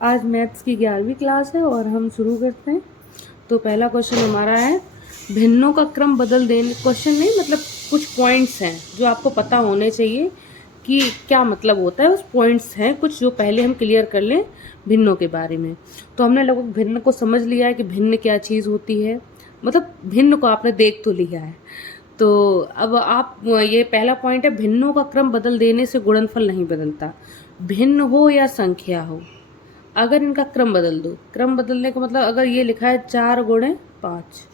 आज मैथ्स की 11वीं क्लास है और हम शुरू करते हैं। तो पहला क्वेश्चन हमारा है, भिन्नों का क्रम बदल देने। क्वेश्चन नहीं, मतलब कुछ पॉइंट्स हैं जो आपको पता होने चाहिए कि क्या मतलब होता है। उस पॉइंट्स हैं कुछ जो पहले हम क्लियर कर लें भिन्नों के बारे में। तो हमने लगभग भिन्न को समझ लिया है कि भिन्न क्या चीज़ होती है, मतलब भिन्न को आपने देख तो लिया है। तो अब आप, ये पहला पॉइंट है, भिन्नों का क्रम बदल देने से गुणनफल नहीं बदलता। भिन्न हो या संख्या हो, अगर इनका क्रम बदल दो, क्रम बदलने का मतलब अगर ये लिखा है 4 × 5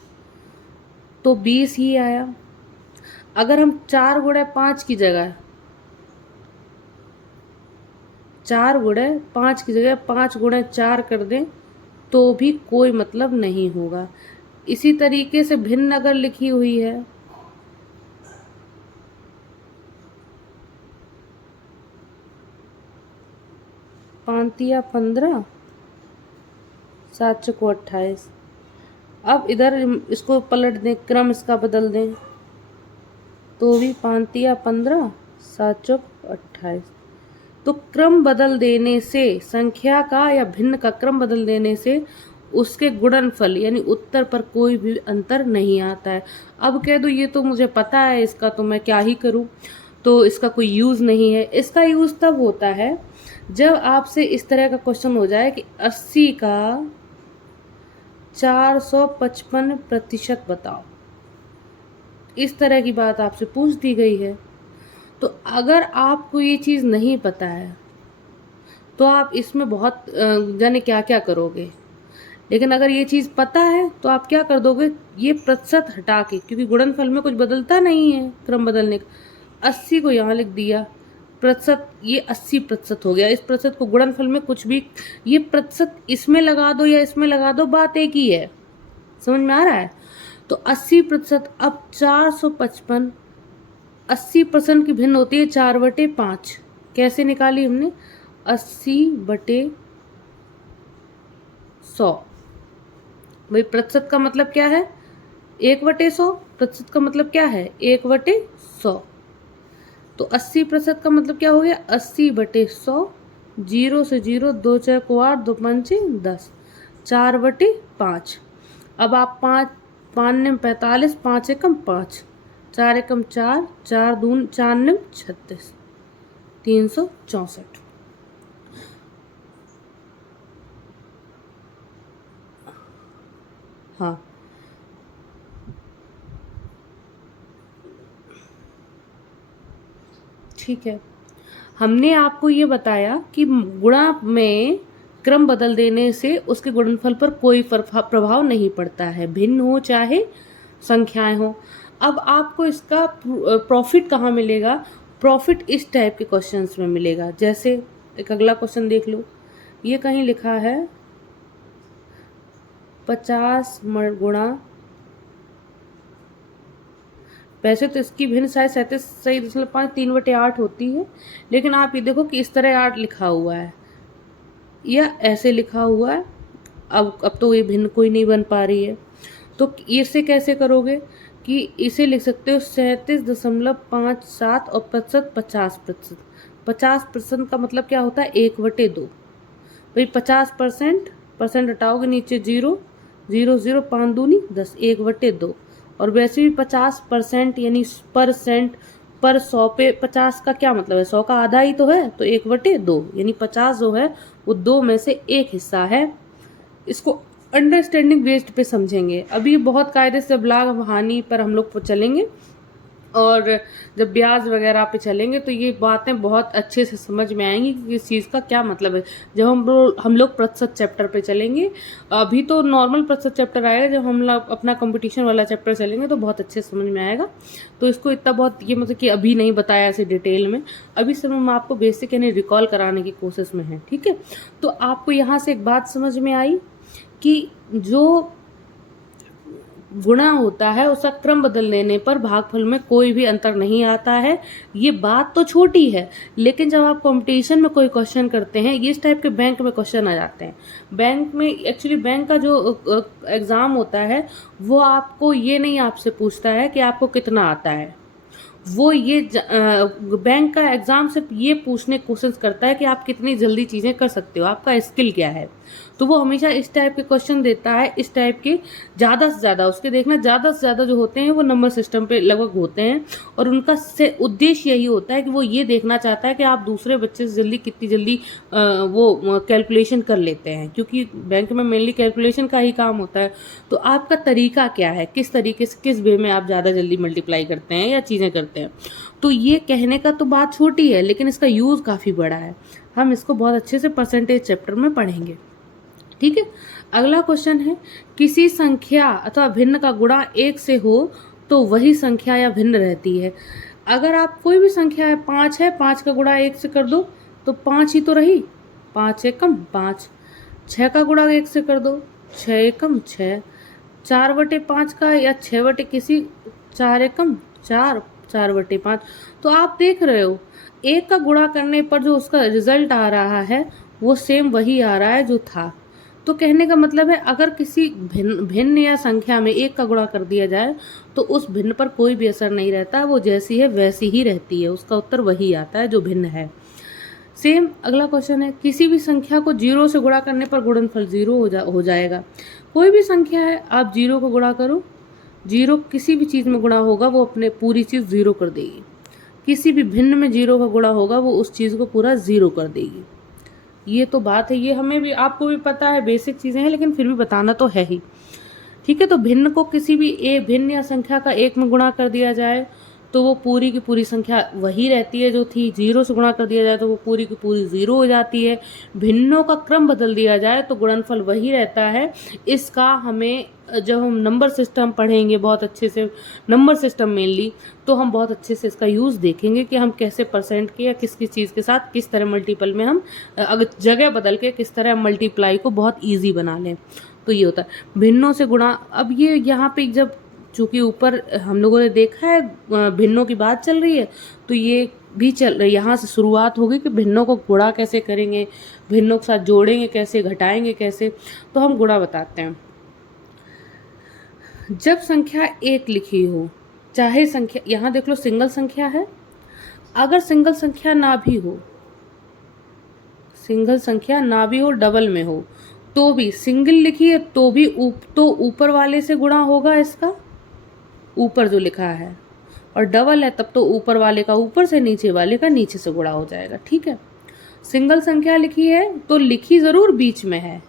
तो 20 ही आया। अगर हम 4 × 5 की जगह 4 × 5 की जगह 5 × 4 कर दें तो भी कोई मतलब नहीं होगा। इसी तरीके से भिन्न अगर लिखी हुई है, पांतिया 15, 7 × 28। अब इधर इसको पलट दें, क्रम इसका बदल दें तो भी पांतिया 15, 7 × 28। तो क्रम बदल देने से, संख्या का या भिन्न का क्रम बदल देने से उसके गुणनफल यानी उत्तर पर कोई भी अंतर नहीं आता है। अब कह दो ये तो मुझे पता है, इसका तो मैं क्या ही करूं, तो इसका कोई यूज़ नहीं है। इसका यूज़ तब होता है जब आपसे इस तरह का क्वेश्चन हो जाए कि 80 का 455% बताओ, इस तरह की बात आपसे पूछ दी गई है। तो अगर आपको ये चीज़ नहीं पता है तो आप इसमें बहुत जाने क्या क्या करोगे। लेकिन अगर ये चीज़ पता है तो आप क्या कर दोगे, ये प्रतिशत हटा के, क्योंकि गुणनफल में कुछ बदलता नहीं है क्रम बदलने का। 80 को यहाँ लिख दिया, प्रतिशत ये 80% हो गया। इस प्रतिशत को गुणनफल में कुछ भी, ये प्रतिशत इसमें लगा दो या इसमें लगा दो, बात एक ही है। समझ में आ रहा है? तो 80%। अब 455, 80% की भिन्न होती है 4/5। कैसे निकाली हमने? 80/100। भाई प्रतिशत का मतलब क्या है? 1/100। प्रतिशत का मतलब क्या है? 1/100। तो 80% का मतलब क्या हो गया? 80/100। 0 से 0, 2 × 4 = 8, 2 × 5 = 10, 4/5। अब आप 5, 5 × 45, 5 × 5, 4 × 4, 4 दून 4 × 36, 364। हाँ, ठीक है। हमने आपको ये बताया कि गुणा में क्रम बदल देने से उसके गुणनफल पर कोई प्रभाव नहीं पड़ता है, भिन्न हो चाहे संख्याएं हो। अब आपको इसका प्रॉफिट कहाँ मिलेगा? प्रॉफिट इस टाइप के क्वेश्चंस में मिलेगा। जैसे एक अगला क्वेश्चन देख लो, ये कहीं लिखा है 50 गुणा, वैसे तो इसकी भिन्न साइज 37.5 3/8 होती है, लेकिन आप ये देखो कि इस तरह 8 लिखा हुआ है या ऐसे लिखा हुआ है। अब तो ये भिन्न कोई नहीं बन पा रही है, तो इसे कैसे करोगे कि इसे लिख सकते हो 37.57 और प्रतिशत 50%। 50% का मतलब क्या होता है? 1/2। भाई 50%, परसेंट हटाओगे नीचे 0, 0 0, 5 दूनी 10, 1/2। और वैसे भी 50% यानी परसेंट पर 100 पे 50 का क्या मतलब है? 100 का आधा ही तो है, तो 1/2 यानी 50 जो है वो 2 में से 1 हिस्सा है। इसको अंडरस्टैंडिंग बेस्ड पे समझेंगे। अभी बहुत कायदे से लाभ हानि पर हम लोग चलेंगे, और जब ब्याज वगैरह पे चलेंगे तो ये बातें बहुत अच्छे से समझ में आएंगी कि इस चीज़ का क्या मतलब है। जब हम लोग प्रतिशत चैप्टर पे चलेंगे, अभी तो नॉर्मल प्रतिशत चैप्टर आएगा, जब हम लोग अपना कंपटीशन वाला चैप्टर चलेंगे तो बहुत अच्छे से समझ में आएगा। तो इसको इतना बहुत ये मतलब कि अभी नहीं बताया ऐसे डिटेल में, अभी सब हम आपको बेसिक यानी रिकॉल कराने की कोशिश में है। ठीक है, तो आपको यहाँ से एक बात समझ में आई कि जो गुणा होता है उसका क्रम बदल देने पर भागफल में कोई भी अंतर नहीं आता है। ये बात तो छोटी है, लेकिन जब आप कंपटीशन में कोई क्वेश्चन करते हैं, इस टाइप के बैंक में क्वेश्चन आ जाते हैं। बैंक में एक्चुअली बैंक का जो एग्ज़ाम होता है वो आपको ये नहीं आपसे पूछता है कि आपको कितना आता है, वो ये बैंक का एग्जाम सिर्फ ये पूछने की कोशिश करता है कि आप कितनी जल्दी चीजें कर सकते हो, आपका स्किल क्या है। तो वो हमेशा इस टाइप के क्वेश्चन देता है, इस टाइप के ज्यादा से ज्यादा उसके देखना ज्यादा से ज्यादा जो होते हैं वो नंबर सिस्टम पे लगभग होते हैं। और उनका उद्देश्य यही होता है कि वो ये देखना चाहता है कि आप दूसरे बच्चे से जल्दी कितनी जल्दी वो कैलकुलेशन कर लेते हैं, क्योंकि बैंक में मेनली कैलकुलेशन का ही काम होता है। तो आपका तरीका क्या है, किस तरीके से किस वे में आप ज़्यादा जल्दी मल्टीप्लाई करते हैं या चीज़ें करते हैं। तो ये कहने का तो बात छोटी है, लेकिन इसका यूज़ काफ़ी बड़ा है। हम इसको बहुत अच्छे से परसेंटेज चैप्टर में पढ़ेंगे। ठीक है, अगला क्वेश्चन है, किसी संख्या अथवा भिन्न का गुणा 1 से हो तो वही संख्या या भिन्न रहती है। अगर आप कोई भी संख्या है, 5 है, 5 का गुणा 1 से कर दो तो 5 ही तो रही, 5 एकम 5। 6 का गुणा 1 से कर दो, 6 एकम 6। 4/5 का या 6 किसी, 4 एकम 4, 4/5। तो आप देख रहे हो, एक का गुणा करने पर जो उसका रिजल्ट आ रहा है वो सेम वही आ रहा है जो था। तो कहने का मतलब है, अगर किसी भिन्न या संख्या में एक का गुणा कर दिया जाए तो उस भिन्न पर कोई भी असर नहीं रहता, वो जैसी है वैसी ही रहती है, उसका उत्तर वही आता है जो भिन्न है। सेम अगला क्वेश्चन है, किसी भी संख्या को 0 से गुणा करने पर गुणनफल 0 हो जाएगा। कोई भी संख्या है, आप 0 को गुणा करो, 0 किसी भी चीज़ में गुणा होगा वो अपने पूरी चीज़ 0 कर देगी। किसी भी भिन्न में 0 का गुणा होगा वो उस चीज़ को पूरा 0 कर देगी। ये तो बात है, ये हमें भी आपको भी पता है, बेसिक चीज़ें हैं, लेकिन फिर भी बताना तो है ही। ठीक है, तो भिन्न को किसी भी भिन्न या संख्या का 1 में गुणा कर दिया जाए तो वो पूरी की पूरी संख्या वही रहती है जो थी। 0 से गुणा कर दिया जाए तो वो पूरी की पूरी 0 हो जाती है। भिन्नों का क्रम बदल दिया जाए तो गुणनफल वही रहता है। इसका हमें जब हम नंबर सिस्टम पढ़ेंगे बहुत अच्छे से, नंबर सिस्टम मेनली, तो हम बहुत अच्छे से इसका यूज़ देखेंगे कि हम कैसे परसेंट के या किस किस चीज़ के साथ किस तरह मल्टीपल में हम अगर जगह बदल के किस तरह मल्टीप्लाई को बहुत ईजी बना लें। तो ये होता है भिन्नों से गुणा। अब ये यहाँ पे जब चूंकि ऊपर हम लोगों ने देखा है भिन्नों की बात चल रही है, तो ये भी चल रही, यहाँ से शुरुआत होगी कि भिन्नों को गुणा कैसे करेंगे, भिन्नों के साथ जोड़ेंगे कैसे, घटाएंगे कैसे। तो हम गुणा बताते हैं। जब संख्या 1 लिखी हो, चाहे संख्या, यहाँ देख लो सिंगल संख्या है, अगर सिंगल संख्या ना भी हो, सिंगल संख्या ना भी हो, डबल में हो, तो भी सिंगल लिखी है तो भी तो ऊपर वाले से गुणा होगा इसका, ऊपर जो लिखा है, और डबल है तब तो ऊपर वाले का ऊपर से, नीचे वाले का नीचे से गुणा हो जाएगा। ठीक है, सिंगल संख्या लिखी है तो लिखी जरूर बीच में है,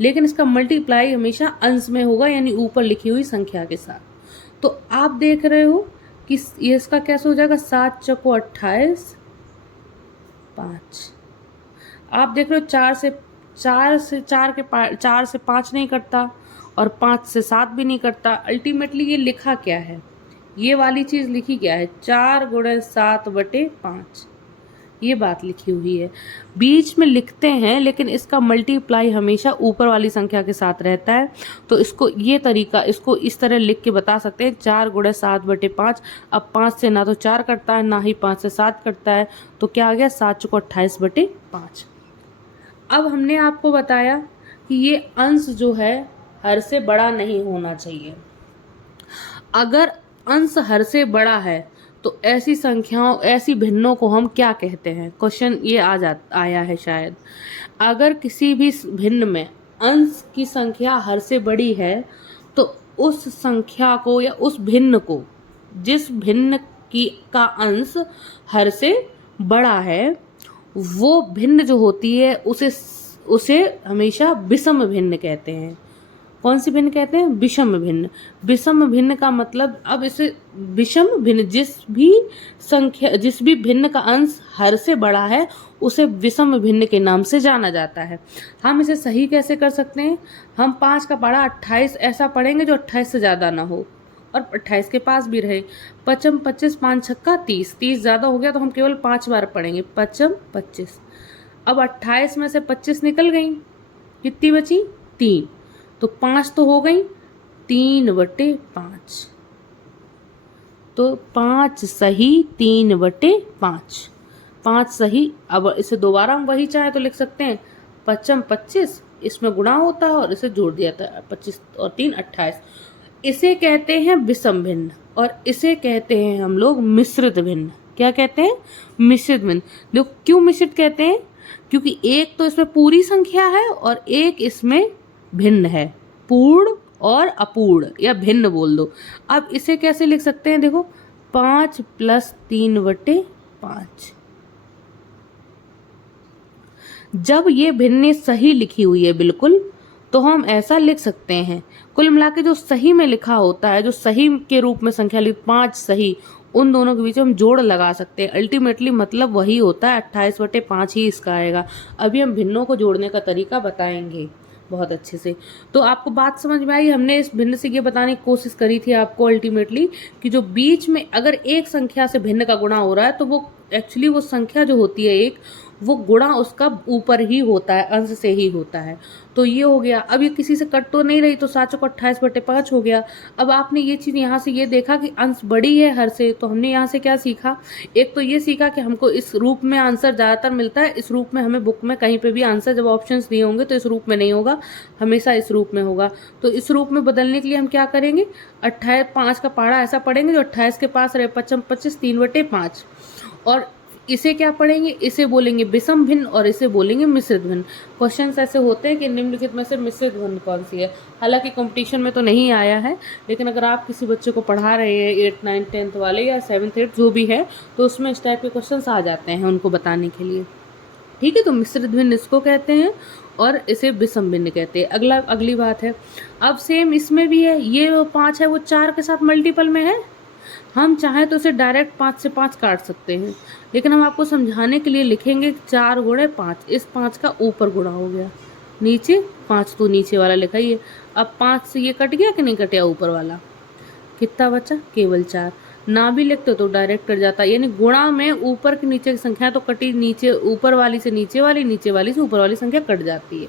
लेकिन इसका मल्टीप्लाई हमेशा अंश में होगा, यानी ऊपर लिखी हुई संख्या के साथ। तो आप देख रहे हो कि ये इसका कैसे हो जाएगा, 7 चौको 28, 5। आप देख रहे हो 4 से 5 नहीं कटता और 5 से 7 भी नहीं कटता। अल्टीमेटली ये लिखा क्या है, ये वाली चीज़ लिखी क्या है, 4 × 7/5, ये बात लिखी हुई है। बीच में लिखते हैं लेकिन इसका मल्टीप्लाई हमेशा ऊपर वाली संख्या के साथ रहता है। तो इसको ये तरीका, इसको इस तरह लिख के बता सकते हैं, 4 × 7/5। अब 5 से ना तो 4 कटता है, ना ही 5 से 7 कटता है, तो क्या आ गया, 7 चौको 28/5। अब हमने आपको बताया कि ये अंश जो है हर से बड़ा नहीं होना चाहिए। अगर अंश हर से बड़ा है तो ऐसी संख्याओं, ऐसी भिन्नों को हम क्या कहते हैं, क्वेश्चन ये आया है शायद। अगर किसी भी भिन्न में अंश की संख्या हर से बड़ी है तो उस संख्या को या उस भिन्न को, जिस भिन्न का अंश हर से बड़ा है, वो भिन्न जो होती है उसे हमेशा विषम भिन्न कहते हैं। कौन सी भिन्न कहते हैं, विषम भिन्न। विषम भिन्न का मतलब, अब इसे विषम भिन्न, जिस भी भिन्न का अंश हर से बड़ा है उसे विषम भिन्न के नाम से जाना जाता है। हम इसे सही कैसे कर सकते हैं, हम 5 का पढ़ा 28 ऐसा पढ़ेंगे जो 28 से ज़्यादा ना हो और 28 के पास भी रहे। 5 25, 5 छक्का 30, 30 ज़्यादा हो गया तो हम केवल 5 बार पढ़ेंगे, 5 25। अब 28 में से 25 निकल गई, कितनी बची, 3, तो 5 तो हो गई, 3/5, तो 5 सही 3/5, 5 सही। अब इसे दोबारा हम वही चाहे तो लिख सकते हैं, 5 25, इसमें गुणा होता है और इसे जोड़ दिया था, 25 और 3 28। इसे कहते हैं विषम भिन्न। और इसे कहते हैं हम लोग मिश्रित भिन्न। क्या कहते हैं? मिश्रित भिन्न। देखो क्यों मिश्रित कहते हैं? क्योंकि एक तो इसमें पूरी संख्या है और एक इसमें भिन्न है, पूर्ण और अपूर्ण या भिन्न बोल दो। अब इसे कैसे लिख सकते हैं? देखो 5 + 3/5। जब ये भिन्न सही लिखी हुई है बिल्कुल, तो हम ऐसा लिख सकते हैं। कुल मिला के जो सही में लिखा होता है, जो सही के रूप में संख्या लिखी 5 सही, उन दोनों के बीच हम जोड़ लगा सकते हैं। अल्टीमेटली मतलब वही होता है, 28/5 ही इसका आएगा। अभी हम भिन्नों को जोड़ने का तरीका बताएंगे बहुत अच्छे से। तो आपको बात समझ में आई? हमने इस भिन्न से ये बताने की कोशिश करी थी आपको अल्टीमेटली कि जो बीच में अगर एक संख्या से भिन्न का गुणा हो रहा है, तो वो एक्चुअली वो संख्या जो होती है एक, वो गुणा उसका ऊपर ही होता है, अंश से ही होता है। तो ये हो गया। अब ये किसी से कट तो नहीं रही, तो 7 को 28/5 हो गया। अब आपने ये चीज़ यहाँ से ये देखा कि अंश बड़ी है हर से, तो हमने यहाँ से क्या सीखा? एक तो ये सीखा कि हमको इस रूप में आंसर ज़्यादातर मिलता है। इस रूप में हमें बुक में कहीं पे भी आंसर जब ऑप्शंस दिए होंगे तो इस रूप में नहीं होगा, हमेशा इस रूप में होगा। तो इस रूप में बदलने के लिए हम क्या करेंगे? 28 5 का पहाड़ा ऐसा पढ़ेंगे जो 28 के पास रहे, 55 25 3/5। और इसे क्या पढ़ेंगे? इसे बोलेंगे विषम भिन्न और इसे बोलेंगे मिश्रित भिन्न। क्वेश्चंस ऐसे होते हैं कि निम्नलिखित में से मिश्रित भिन्न कौन सी है। हालांकि कंपटीशन में तो नहीं आया है, लेकिन अगर आप किसी बच्चे को पढ़ा रहे हैं 8 9 10th वाले या 7th 8th जो भी है, तो उसमें इस टाइप के क्वेश्चंस आ जाते हैं उनको बताने के लिए। ठीक है, तो मिश्रित भिन्न इसको कहते हैं और इसे विषम भिन्न कहते हैं। अगली बात है, अब सेम इसमें भी है। ये 5 है वो 4 के साथ मल्टीपल में है। हम चाहें तो इसे डायरेक्ट 5 से 5 काट सकते हैं, लेकिन हम आपको समझाने के लिए लिखेंगे 4 × 5। इस 5 का ऊपर गुणा हो गया, नीचे 5 तो नीचे वाला लिखा ही है। अब 5 से ये कट गया कि नहीं कटा ऊपर वाला? कितना बचा? केवल 4। ना भी लिखते तो डायरेक्ट कट जाता, यानी गुणा में ऊपर की नीचे की संख्या तो कटी, नीचे ऊपर वाली से नीचे वाली, नीचे वाली से ऊपर वाली संख्या कट जाती है।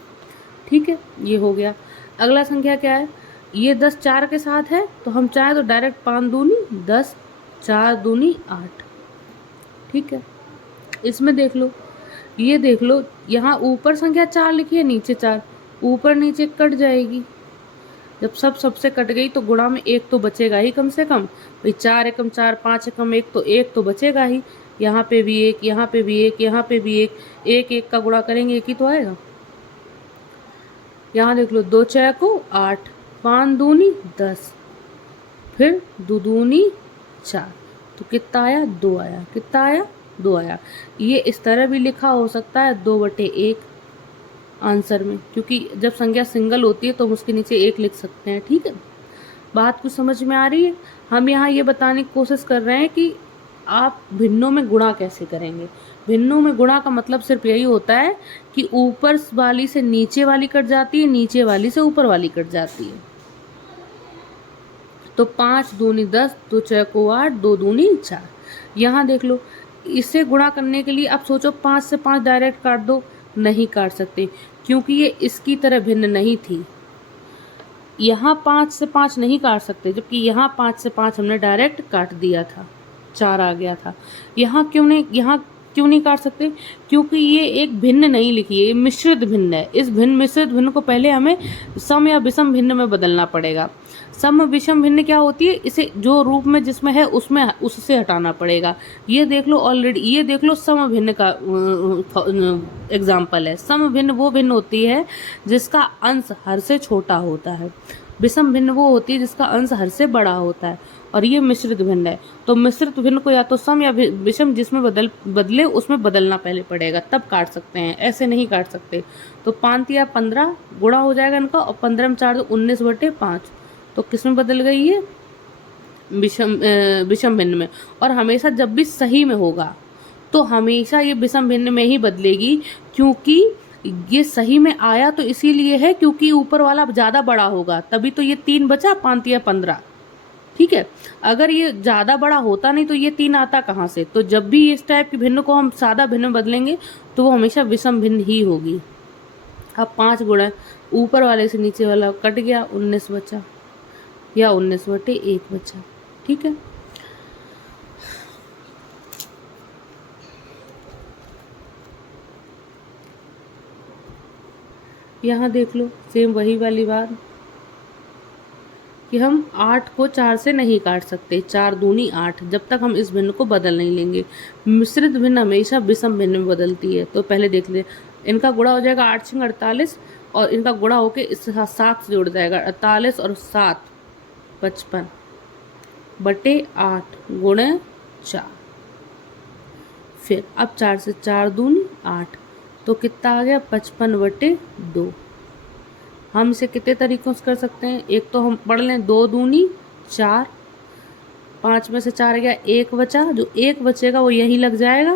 ठीक है, ये हो गया। अगला संख्या क्या है? ये 10 4 के साथ है, तो हम चाहें तो डायरेक्ट 5 दूनी 10, 4 दूनी 8। ठीक है, इसमें देख लो, ये देख लो, यहाँ ऊपर संख्या 4 लिखी है, नीचे 4, ऊपर नीचे कट जाएगी। जब सबसे कट गई तो गुणा में एक तो बचेगा ही कम से कम भाई। 4 एकम 4, 5 एकम 1, तो एक तो बचेगा ही। यहाँ पे भी एक, यहाँ पे भी एक, यहाँ पे भी एक, एक एक का गुणा करेंगे एक ही तो आएगा। यहाँ देख लो, 2 6 8, 5 दूनी 10, फिर 2 दूनी 4, तो कितना आया? 2 आया। कितना आया? 2 आया। ये इस तरह भी लिखा हो सकता है 2/1 आंसर में, क्योंकि जब संख्या सिंगल होती है तो हम उसके नीचे 1 लिख सकते हैं। ठीक है, बात कुछ समझ में आ रही है? हम यहाँ ये बताने की कोशिश कर रहे हैं कि आप भिन्नों में गुणा कैसे करेंगे। भिन्नों में गुणा का मतलब सिर्फ यही होता है कि ऊपर वाली से नीचे वाली कट जाती है, नीचे वाली से ऊपर वाली कट जाती है। तो 5 दूनी 10, 2 6 8, 2 दूनी 4। यहाँ देख लो, इससे गुणा करने के लिए आप सोचो 5 से 5 डायरेक्ट काट दो, नहीं काट सकते, क्योंकि ये इसकी तरह भिन्न नहीं थी। यहाँ 5 से 5 नहीं काट सकते, जबकि यहाँ 5 से 5 हमने डायरेक्ट काट दिया था, 4 आ गया था। यहाँ क्यों नहीं काट सकते? क्योंकि ये एक भिन्न नहीं लिखी है, ये मिश्रित भिन्न है। इस मिश्रित भिन्न को पहले हमें सम या विषम भिन्न में बदलना पड़ेगा। सम विषम भिन्न क्या होती है? इसे जो रूप में जिसमें है उसमें उससे हटाना पड़ेगा। ये देख लो ऑलरेडी, ये देख लो सम भिन्न का एग्जाम्पल है। सम भिन्न वो भिन्न होती है जिसका अंश हर से छोटा होता है। विषम भिन्न वो होती है जिसका अंश हर से बड़ा होता है। और ये मिश्रित भिन्न है। तो मिश्रित भिन्न को या तो सम या विषम जिसमें बदले उसमें बदलना पहले पड़ेगा, तब काट सकते हैं, ऐसे नहीं काट सकते। तो 5 या 15 गुणा हो जाएगा इनका, और 15 में 4 तो 19/5। तो किस में बदल गई है? विषम भिन्न में। और हमेशा जब भी सही में होगा तो हमेशा ये विषम भिन्न में ही बदलेगी, क्योंकि ये सही में आया तो इसीलिए है क्योंकि ऊपर वाला ज़्यादा बड़ा होगा, तभी तो ये 3 बचा, 5 या 15। ठीक है, अगर ये ज़्यादा बड़ा होता नहीं तो ये 3 आता कहाँ से? तो जब भी इस टाइप के भिन्न को हम सादा भिन्न में बदलेंगे तो वो हमेशा विषम भिन्न ही होगी। अब 5 गुणा ऊपर वाले से नीचे वाला कट गया, 19 बचा या 19/1 बचा। ठीक है, यहाँ देख लो सेम वही वाली बात कि हम 8 को 4 से नहीं काट सकते, 4 दूनी 8, जब तक हम इस भिन्न को बदल नहीं लेंगे। मिश्रित भिन्न हमेशा विषम भिन्न में बदलती है। तो पहले देख ले, इनका गुणा हो जाएगा 8 छिंग 48 और इनका गुणा होके इसके साथ 7 से जुड़ जाएगा, 48 और 7 55 बटे 8 गुणे 4। फिर अब 4 से 4 दूनी 8, तो कितना आ गया 55 बटे 2। हम इसे कितने तरीकों से कर सकते हैं, एक तो हम पढ़ लें 2 दूनी 4, 5 में से 4 गया, 1 बचा, जो 1 बचेगा वो यहीं लग जाएगा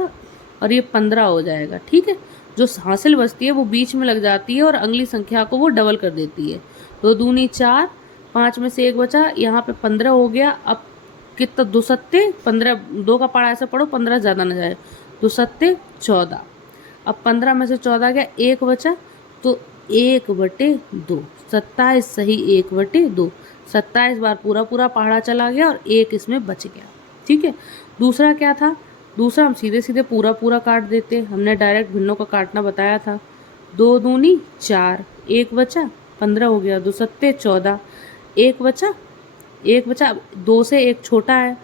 और ये 15 हो जाएगा। ठीक है, जो हासिल बचती है वो बीच में लग जाती है और अगली संख्या को वो डबल कर देती है। 2 दूनी 4, 5 में से 1 बचा, यहाँ पे 15 हो गया। अब कितना, 2 सत्ते 15, 2 का पारा ऐसे पढ़ो 15 ज़्यादा ना जाए, 2 सत्ते 14। अब 15 में से 14 गया, 1 बचा, तो 1 बटे 2, 27 सही 1 बटे 2, 27 बार पूरा पूरा पहाड़ा चला गया और 1 इसमें बच गया। ठीक है, दूसरा क्या था, दूसरा हम सीधे सीधे पूरा पूरा काट देते, हमने डायरेक्ट भिन्नों का काटना बताया था। 2 दूनी 4, 1 बचा, 15 हो गया, 2 सत्ते 14, 1 बचा, 1 बचा। 2 से 1 छोटा है,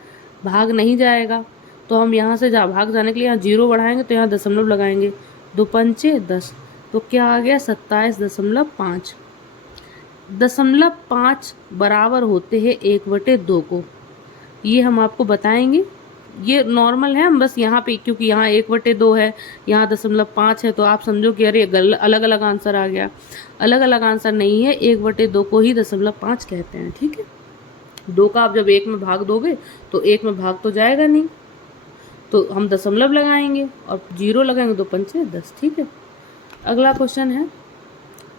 भाग नहीं जाएगा, तो हम यहाँ से भाग जाने के लिए यहाँ 0 बढ़ाएंगे, तो यहाँ दशमलव लगाएंगे, 2 पंचे 10, तो क्या आ गया 27.5। 0.5 बराबर होते हैं 1 बटे 2 को, ये हम आपको बताएंगे। ये नॉर्मल है, हम बस यहाँ पे क्योंकि यहाँ 1 बटे 2 है, यहाँ 0.5 है, तो आप समझो कि अरे अलग अलग आंसर आ गया। अलग अलग आंसर नहीं है, 1 बटे 2 को ही 0.5 कहते हैं। ठीक है, 2 का आप जब 1 में भाग दोगे तो 1 में भाग तो जाएगा नहीं, तो हम दशमलव लगाएंगे और 0 लगाएंगे, 2 पंचे 10। ठीक है, अगला क्वेश्चन है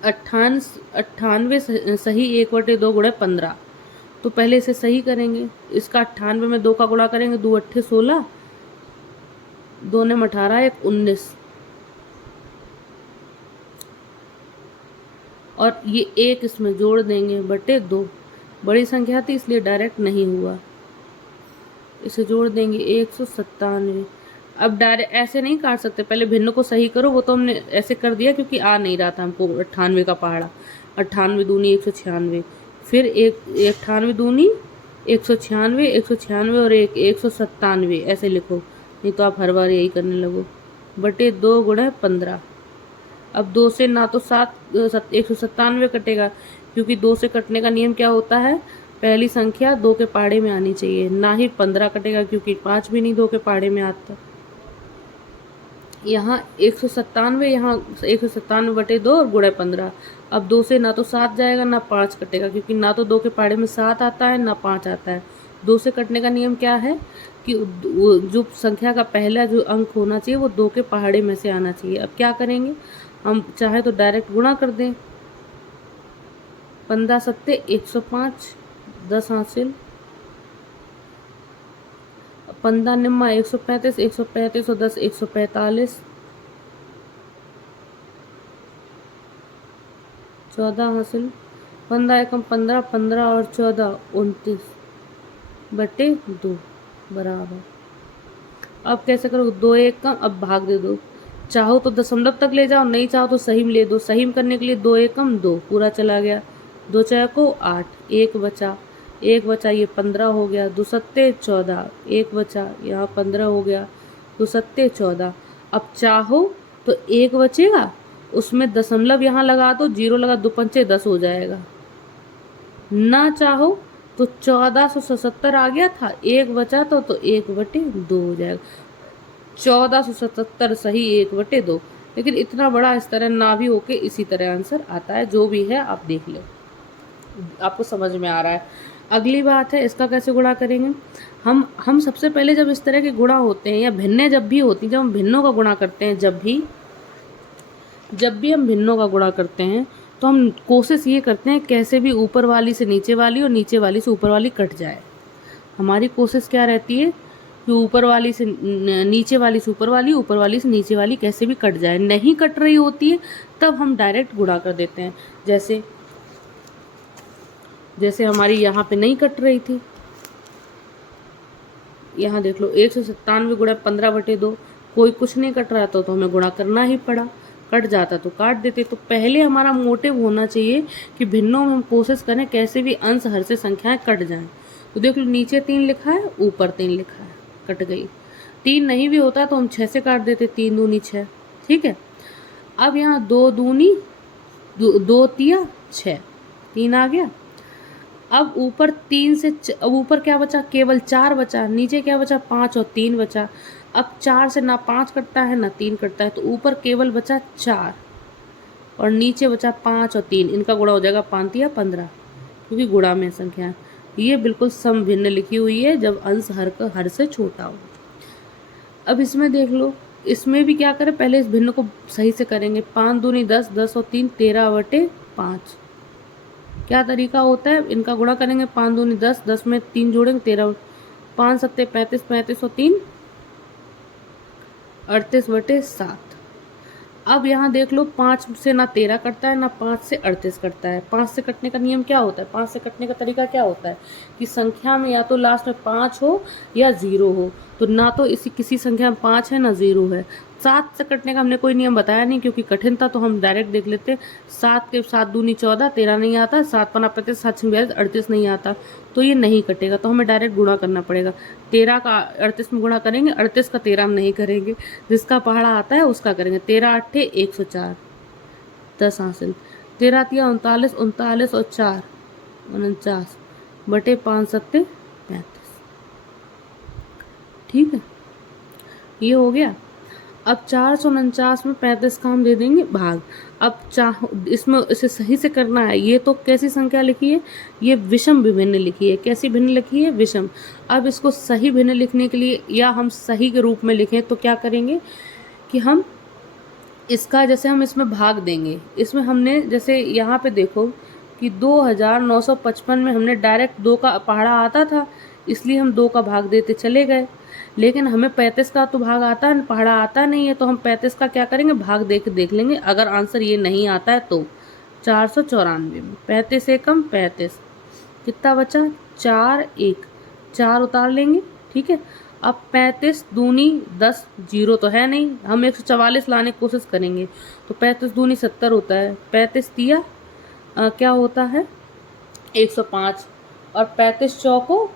98 सही 1 बटे 2 गुणे 15। तो पहले इसे सही करेंगे, इसका 98 में 2 का गुणा करेंगे, 2 अट्ठे 16, 2 ने 18, 1 19, और ये 1 इसमें जोड़ देंगे बटे 2। बड़ी संख्या थी इसलिए डायरेक्ट नहीं हुआ, इसे जोड़ देंगे 197। अब डायरेक्ट ऐसे नहीं काट सकते, पहले भिन्न को सही करो, वो तो हमने ऐसे कर दिया क्योंकि आ नहीं रहा था हमको 98 का पहाड़ा। 98 दूनी 196, फिर 98 दूनी 196, 196 और 197, ऐसे लिखो, नहीं तो आप हर बार यही करने लगो, बटे 2 गुणे 15। अब 2 से ना तो 197 कटेगा, क्योंकि 2 से कटने का नियम क्या होता है, पहली संख्या 2 के पहाड़े में आनी चाहिए, ना ही 15 कटेगा, क्योंकि 5 भी नहीं 2 के पहाड़े में आता। यहाँ 197, यहाँ 197 बटे 2 और गुणे 15। अब 2 से ना तो 7 जाएगा ना 5 कटेगा, क्योंकि ना तो 2 के पहाड़े में 7 आता है ना 5 आता है। 2 से कटने का नियम क्या है कि जो संख्या का पहला जो अंक होना चाहिए वो 2 के पहाड़े में से आना चाहिए। अब क्या करेंगे, हम चाहे तो डायरेक्ट गुणा कर दें, 15 सत्ते 105, 10 हासिल, 15 निम्मा 135, 135 और 10 145, 14 हासिल, 15 एकम 15, 15 और 14 29 बटे 2 बराबर। अब कैसे करो, 2 1 कम, अब भाग दे दो, चाहो तो दशमलव तक ले जाओ, नहीं चाहो तो सही में ले दो। सही में करने के लिए 2 1 कम 2 पूरा चला गया, 2 4 को 8, 1 बचा, 1 बचा, ये 15 हो गया, 2 सत्ते 14, 1 बचा, यहाँ 15 हो गया, 2 सत्ते 14। अब चाहो तो 1 बचेगा, उसमें दशमलव यहाँ लगा दो, 0 लगा, 2 पंचे 10 हो जाएगा। ना चाहो तो 1477 आ गया था, 1 बचा तो 1 बटे 2 हो जाएगा। 1477 सही 1 बटे 2। लेकिन इतना बड़ा इस तरह ना भी होके इसी तरह आंसर आता है, जो भी है आप देख लो, आपको समझ में आ रहा है। अगली बात है इसका कैसे गुणा करेंगे। हम सबसे पहले जब इस तरह के गुणा होते हैं या भिन्नें जब भी होती हैं, जब हम भिन्नों का गुणा करते हैं, जब भी हम भिन्नों का गुणा करते हैं तो हम कोशिश ये करते हैं कैसे भी ऊपर वाली से नीचे वाली और नीचे वाली से ऊपर वाली कट जाए। हमारी कोशिश क्या रहती है कि ऊपर वाली से नीचे वाली से ऊपर वाली, ऊपर वाली से नीचे वाली कैसे भी कट जाए। नहीं कट रही होती है तब हम डायरेक्ट गुणा कर देते हैं। जैसे हमारी यहाँ पे नहीं कट रही थी, यहाँ देख लो 197 गुणा 15 बटे 2, कोई कुछ नहीं कट रहा था तो हमें गुणा करना ही पड़ा। कट जाता तो काट देते। तो पहले हमारा मोटिव होना चाहिए कि भिन्नों में हम कोशिश करें कैसे भी अंश हर से संख्याएं कट जाएं। तो देख लो नीचे 3 लिखा है, ऊपर 3 लिखा है, कट गई। 3 नहीं भी होता तो हम 6 से काट देते, 3 दूनी 6, ठीक है। अब यहाँ 2 दूनी 2 तिया 6, 3 आ गया। अब ऊपर 3 से अब ऊपर क्या बचा, केवल 4 बचा, नीचे क्या बचा 5 और 3 बचा। अब 4 से ना 5 कटता है ना 3 कटता है, तो ऊपर केवल बचा 4 और नीचे बचा 5 और 3, इनका गुणा हो जाएगा 5 या 15, क्योंकि गुणा में संख्या है। ये बिल्कुल समभिन्न लिखी हुई है जब अंश हर से छोटा हो। अब इसमें देख लो, इसमें भी क्या करें, पहले इस भिन्न को सही से करेंगे। 5 दूनी 10, 10 और 3 13/5। क्या तरीका होता है, इनका गुणा करेंगे, 5 दूनी 10, 10 में 3 जोड़ेंगे 13, 5 सत्ते 35, 35 और 3 38/7। अब यहाँ देख लो 5 से ना 13 कटता है ना 5 से 38 कटता है। 5 से कटने का नियम क्या होता है, 5 से कटने का तरीका क्या होता है कि संख्या में या तो लास्ट में 5 हो या 0 हो। तो ना तो इसी किसी संख्या में 5 है ना 0 है। 7 से कटने का हमने कोई नियम बताया नहीं क्योंकि कठिन था, तो हम डायरेक्ट देख लेते। 7 के 7 दूनी 14, 13 नहीं आता, 7 पन्ना 35, 7 छिंग 42, 38 नहीं आता, तो ये नहीं कटेगा, तो हमें डायरेक्ट गुणा करना पड़ेगा। 13 का 38 में गुणा करेंगे, 38 का 13 में नहीं करेंगे, जिसका पहाड़ा आता है उसका करेंगे। 13 8 104, 10 हासिल। 13 तिया 39, 39 और 4 49 बटे 5 सत्ते 35, ठीक है, ये हो गया। अब 449 में 35 का हम दे देंगे भाग। अब इसमें इसे सही से करना है। ये तो कैसी संख्या लिखी है, ये विषम विभिन्न लिखी है। कैसी भिन्न लिखी है, विषम। अब इसको सही भिन्न लिखने के लिए या हम सही के रूप में लिखें तो क्या करेंगे कि हम इसका जैसे हम इसमें भाग देंगे। इसमें हमने जैसे यहाँ पे देखो कि 2955 में हमने डायरेक्ट 2 का पहाड़ा आता था, इसलिए हम 2 का भाग देते चले गए। लेकिन हमें 35 का तो भाग आता है, पहाड़ा आता नहीं है, तो हम 35 का क्या करेंगे, भाग देख लेंगे। अगर आंसर ये नहीं आता है तो 494 में 35 एकम 35, कितना बचा 4 1, 4 उतार लेंगे, ठीक है। अब 35 दूनी 10, 0 तो है नहीं, हम 144 लाने की कोशिश करेंगे, तो 35 दूनी 70 होता है, 35 तिया क्या होता है 105 और 35 चौको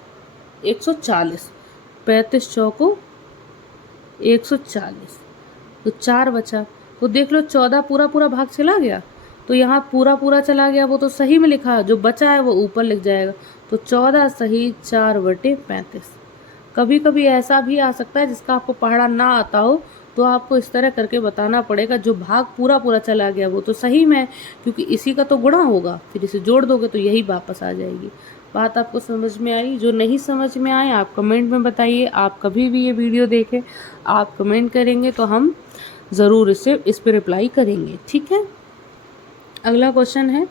140, 35 चौको 140, तो 4 बचा। तो देख लो 14 पूरा भाग चला गया, तो यहाँ पूरा चला गया, वो तो सही में लिखा है, जो बचा है वो ऊपर लिख जाएगा। तो 14 सही 4/35। कभी कभी ऐसा भी आ सकता है जिसका आपको पहाड़ा ना आता हो, तो आपको इस तरह करके बताना पड़ेगा, जो भाग पूरा चला गया वो तो सही में है, क्योंकि इसी का तो गुणा होगा, फिर इसे जोड़ दोगे तो यही वापस आ जाएगी। बात आपको समझ में आई? जो नहीं समझ में आए आप कमेंट में बताइए। आप कभी भी ये वीडियो देखें, आप कमेंट करेंगे तो हम ज़रूर इस पर रिप्लाई करेंगे, ठीक है। अगला क्वेश्चन है,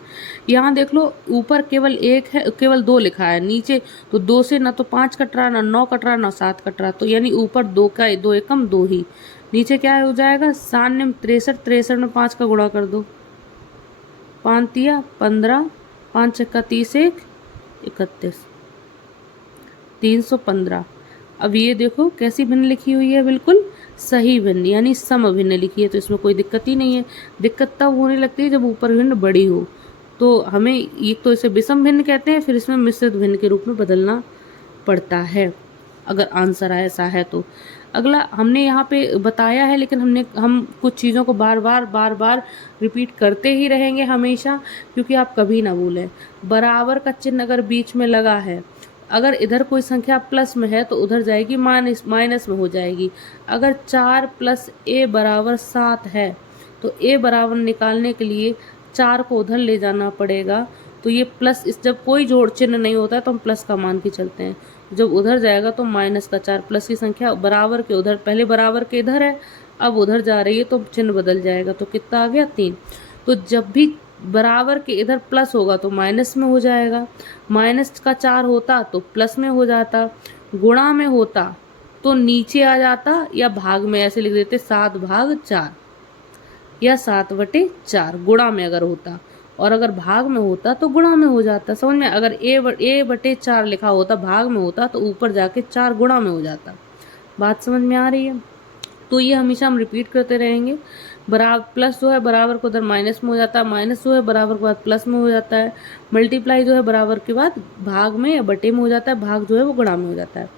यहाँ देख लो ऊपर केवल 1 है, केवल 2 लिखा है, नीचे तो 2 से ना तो 5 कट रहा, ना 9 कट रहा, ना 7 कट रहा, तो यानी ऊपर 2 का 2 एकम 2 ही, नीचे क्या हो जाएगा 63, 63 में 5 का गुणा कर दो, 5 तिया 15, 5 छक्का 30, 1 31, 315। अब ये देखो कैसी भिन्न लिखी हुई है, बिल्कुल सही भिन्न यानी सम भिन्न लिखी है, तो इसमें कोई दिक्कत ही नहीं है। दिक्कत तब होने लगती है जब ऊपर भिन्न बड़ी हो, तो हमें एक तो इसे विषम भिन्न कहते हैं, फिर इसमें मिश्रित भिन्न के रूप में बदलना पड़ता है अगर आंसर ऐसा है तो। अगला हमने यहाँ पे बताया है, लेकिन हम कुछ चीज़ों को बार बार रिपीट करते ही रहेंगे हमेशा, क्योंकि आप कभी ना भूलें। बराबर का चिन्ह अगर बीच में लगा है, अगर इधर कोई संख्या प्लस में है तो उधर जाएगी माइनस में हो जाएगी। अगर 4 + a = 7 है तो a बराबर निकालने के लिए 4 को उधर ले जाना पड़ेगा, तो ये प्लस, इस जब कोई जोड़ चिन्ह नहीं होता है तो हम प्लस का मान के चलते हैं, जब उधर जाएगा तो -4 प्लस की संख्या बराबर के उधर, पहले बराबर के इधर है अब उधर जा रही है तो चिन्ह बदल जाएगा, तो कितना आ गया 3। तो जब भी बराबर के इधर प्लस होगा तो माइनस में हो जाएगा, -4 होता तो प्लस में हो जाता, गुणा में होता तो नीचे आ जाता, या भाग में ऐसे लिख देते 7/4 या 7/4 गुणा में अगर होता, और अगर भाग में होता तो गुणा में हो जाता। समझ में? अगर a/4 लिखा होता भाग में होता तो ऊपर जाके 4 गुणा में हो जाता। बात समझ में आ रही है? तो ये हमेशा हम रिपीट करते रहेंगे, बराबर प्लस जो है बराबर को उधर माइनस में हो जाता है, माइनस जो है बराबर के बाद प्लस में हो जाता है, मल्टीप्लाई जो है बराबर के बाद भाग में या बटे में हो जाता है, भाग जो है वो गुणा में हो जाता है।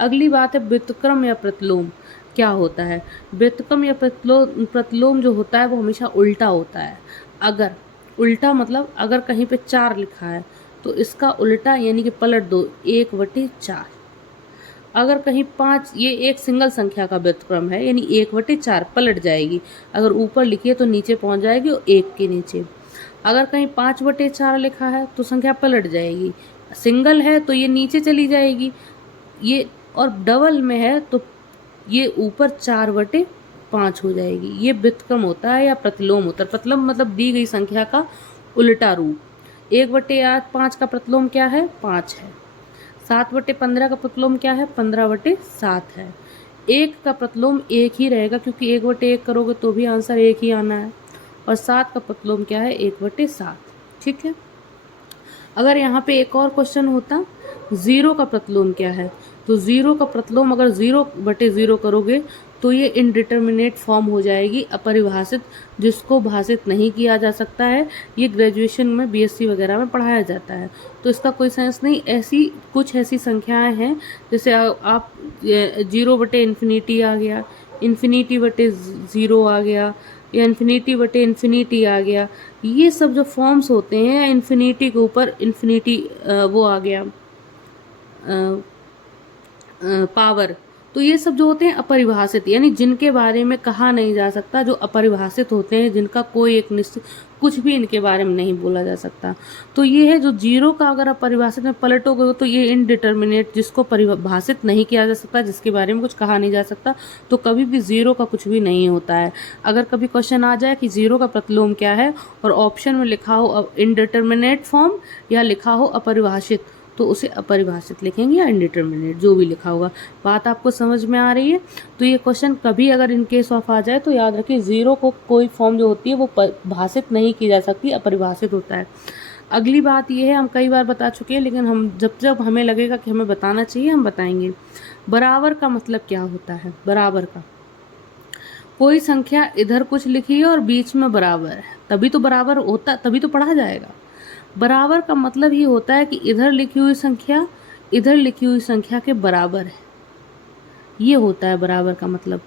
अगली बात है व्युत्क्रम या प्रतिलोम क्या होता है। व्युत्क्रम या प्रतिलोम जो होता है वो हमेशा उल्टा होता है। अगर उल्टा मतलब अगर कहीं पे 4 लिखा है तो इसका उल्टा यानी कि पलट दो 1/4। अगर कहीं 5, ये एक सिंगल संख्या का व्युत्क्रम है यानी 1/4 पलट जाएगी। अगर ऊपर लिखिए तो नीचे पहुंच जाएगी और 1 के नीचे। अगर कहीं 5/4 लिखा है तो संख्या पलट जाएगी। सिंगल है तो ये नीचे चली जाएगी, ये और डबल में है तो ये ऊपर 4/5 हो जाएगी। ये व्युत्क्रम होता है या प्रतिलोम होता है। प्रतिलोम मतलब दी गई संख्या का उल्टा रूप। 1/5 का प्रतिलोम क्या है? 5 है। 7/15 का प्रतिलोम क्या है? 15/7 है। 1 का प्रतिलोम 1 ही रहेगा क्योंकि 1/1 करोगे तो भी आंसर 1 ही आना है। और 7 का प्रतिलोम क्या है? 1/7। ठीक है। अगर यहाँ पे एक और क्वेश्चन होता 0 का प्रतिलोम क्या है, तो 0 का प्रतिलोम अगर 0/0 करोगे तो ये इनडिटर्मिनेट फॉर्म हो जाएगी, अपरिभाषित, जिसको भाषित नहीं किया जा सकता है। ये ग्रेजुएशन में बीएससी वगैरह में पढ़ाया जाता है, तो इसका कोई सेंस नहीं। ऐसी कुछ ऐसी संख्याएं हैं जैसे आप 0/∞ आ गया, ∞/0 आ गया, या ∞/∞ आ गया। ये सब जो फॉर्म्स होते हैं इन्फिनिटी के ऊपर इन्फिनिटी वो आ गया पावर, तो ये सब जो होते हैं अपरिभाषित यानी जिनके बारे में कहा नहीं जा सकता, जो अपरिभाषित होते हैं, जिनका कोई एक निश्चित कुछ भी इनके बारे में नहीं बोला जा सकता। तो ये है जो 0 का अगर आप परिभाषित में पलटोगे तो ये इनडिटर्मिनेट, जिसको परिभाषित नहीं किया जा सकता, जिसके बारे में कुछ कहा नहीं जा सकता, तो कभी भी 0 का कुछ भी नहीं होता है। अगर कभी क्वेश्चन आ जाए कि 0 का प्रतिलोम क्या है और ऑप्शन में लिखा हो इनडिटर्मिनेट फॉर्म या लिखा हो अपरिभाषित, तो उसे अपरिभाषित लिखेंगे या इनडिटर्मिनेट, जो भी लिखा होगा। बात आपको समझ में आ रही है? तो ये क्वेश्चन कभी अगर इन केस ऑफ आ जाए तो याद रखिए 0 को कोई फॉर्म जो होती है वो भाषित नहीं की जा सकती, अपरिभाषित होता है। अगली बात ये है, हम कई बार बता चुके हैं लेकिन हम जब जब हमें लगेगा कि हमें बताना चाहिए हम बताएंगे। बराबर का मतलब क्या होता है? बराबर का, कोई संख्या इधर कुछ लिखी है और बीच में बराबर है, तभी तो बराबर होता, तभी तो पढ़ा जाएगा। बराबर का मतलब ये होता है कि इधर लिखी हुई संख्या इधर लिखी हुई संख्या के बराबर है, ये होता है बराबर का मतलब।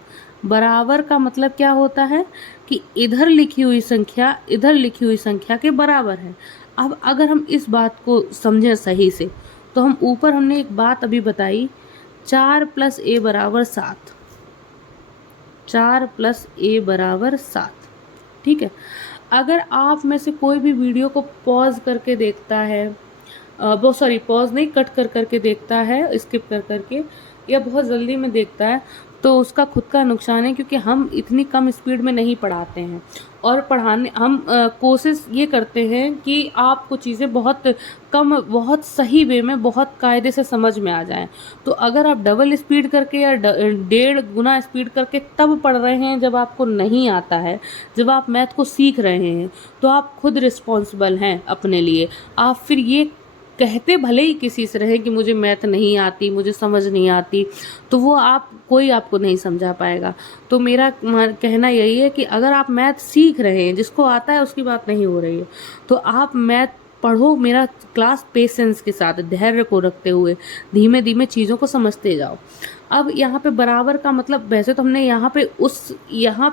बराबर का मतलब क्या होता है कि इधर लिखी हुई संख्या इधर लिखी हुई संख्या के बराबर है। अब अगर हम इस बात को समझें सही से तो हम ऊपर हमने एक बात अभी बताई, 4 + a = 7, 4 + a = 7। ठीक है। अगर आप में से कोई भी वीडियो को पॉज करके देखता है, वो सॉरी पॉज नहीं, कट कर करके देखता है, स्किप कर करके, या बहुत जल्दी में देखता है, तो उसका खुद का नुकसान है, क्योंकि हम इतनी कम स्पीड में नहीं पढ़ाते हैं। और पढ़ाने हम कोशिश ये करते हैं कि आपको चीज़ें बहुत कम, बहुत सही वे में, बहुत कायदे से समझ में आ जाएं। तो अगर आप डबल स्पीड करके या 1.5 गुना स्पीड करके तब पढ़ रहे हैं जब आपको नहीं आता है, जब आप मैथ को सीख रहे हैं, तो आप खुद रिस्पॉन्सिबल हैं अपने लिए। आप फिर ये कहते भले ही किसी से रहे कि मुझे मैथ नहीं आती, मुझे समझ नहीं आती, तो वो कोई आपको नहीं समझा पाएगा। तो मेरा कहना यही है कि अगर आप मैथ सीख रहे हैं, जिसको आता है उसकी बात नहीं हो रही है, तो आप मैथ पढ़ो, मेरा क्लास पेशेंस के साथ, धैर्य को रखते हुए, धीमे धीमे चीज़ों को समझते जाओ। अब यहाँ पे बराबर का मतलब, वैसे तो हमने यहाँ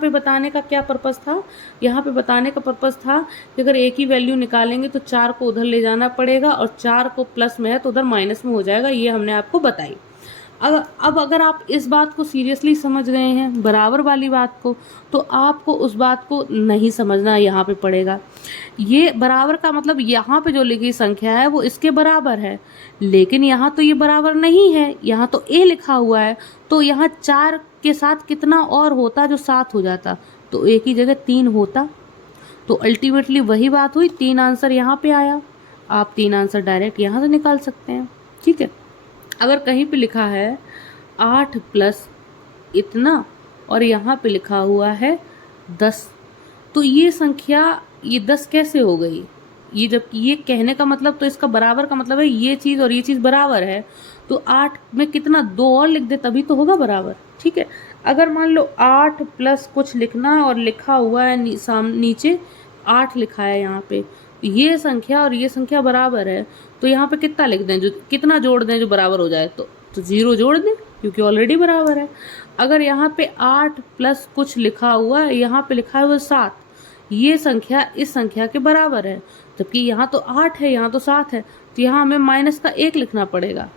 पे बताने का क्या पर्पस था, यहाँ पे बताने का पर्पस था कि अगर एक ही वैल्यू निकालेंगे तो 4 को उधर ले जाना पड़ेगा और 4 को प्लस में है तो उधर माइनस में हो जाएगा, ये हमने आपको बताई। अब अगर आप इस बात को सीरियसली समझ गए हैं, बराबर वाली बात को, तो आपको उस बात को नहीं समझना यहाँ पे पड़ेगा। ये बराबर का मतलब यहाँ पे जो लिखी संख्या है वो इसके बराबर है, लेकिन यहाँ तो ये बराबर नहीं है, यहाँ तो a लिखा हुआ है। तो यहाँ 4 के साथ कितना और होता जो 7 हो जाता, तो a की जगह 3 होता। तो अल्टीमेटली वही बात हुई, 3 आंसर यहाँ पे आया। आप 3 आंसर डायरेक्ट यहाँ से निकाल सकते हैं। ठीक है। अगर कहीं पे लिखा है 8 प्लस इतना और यहाँ पे लिखा हुआ है 10, तो ये संख्या, ये 10 कैसे हो गई? ये जबकि ये कहने का मतलब, तो इसका बराबर का मतलब है ये चीज़ और ये चीज़ बराबर है, तो 8 में कितना 2 और लिख दे तभी तो होगा बराबर। ठीक है। अगर मान लो 8 प्लस कुछ लिखना है और लिखा हुआ है नीचे 8 लिखा है यहाँ पे, ये संख्या और ये संख्या बराबर है, तो यहाँ पे कितना लिख दें, जो कितना जोड़ दें जो बराबर हो जाए, तो 0 जोड़ दें क्योंकि ऑलरेडी बराबर है। अगर यहाँ पे 8 प्लस कुछ लिखा हुआ है, यहाँ पे लिखा है वो 7, ये संख्या इस संख्या के बराबर है, जबकि यहाँ तो 8 है, यहाँ तो 7 है, तो यहाँ हमें माइनस का 1 लिखना पड़ेगा।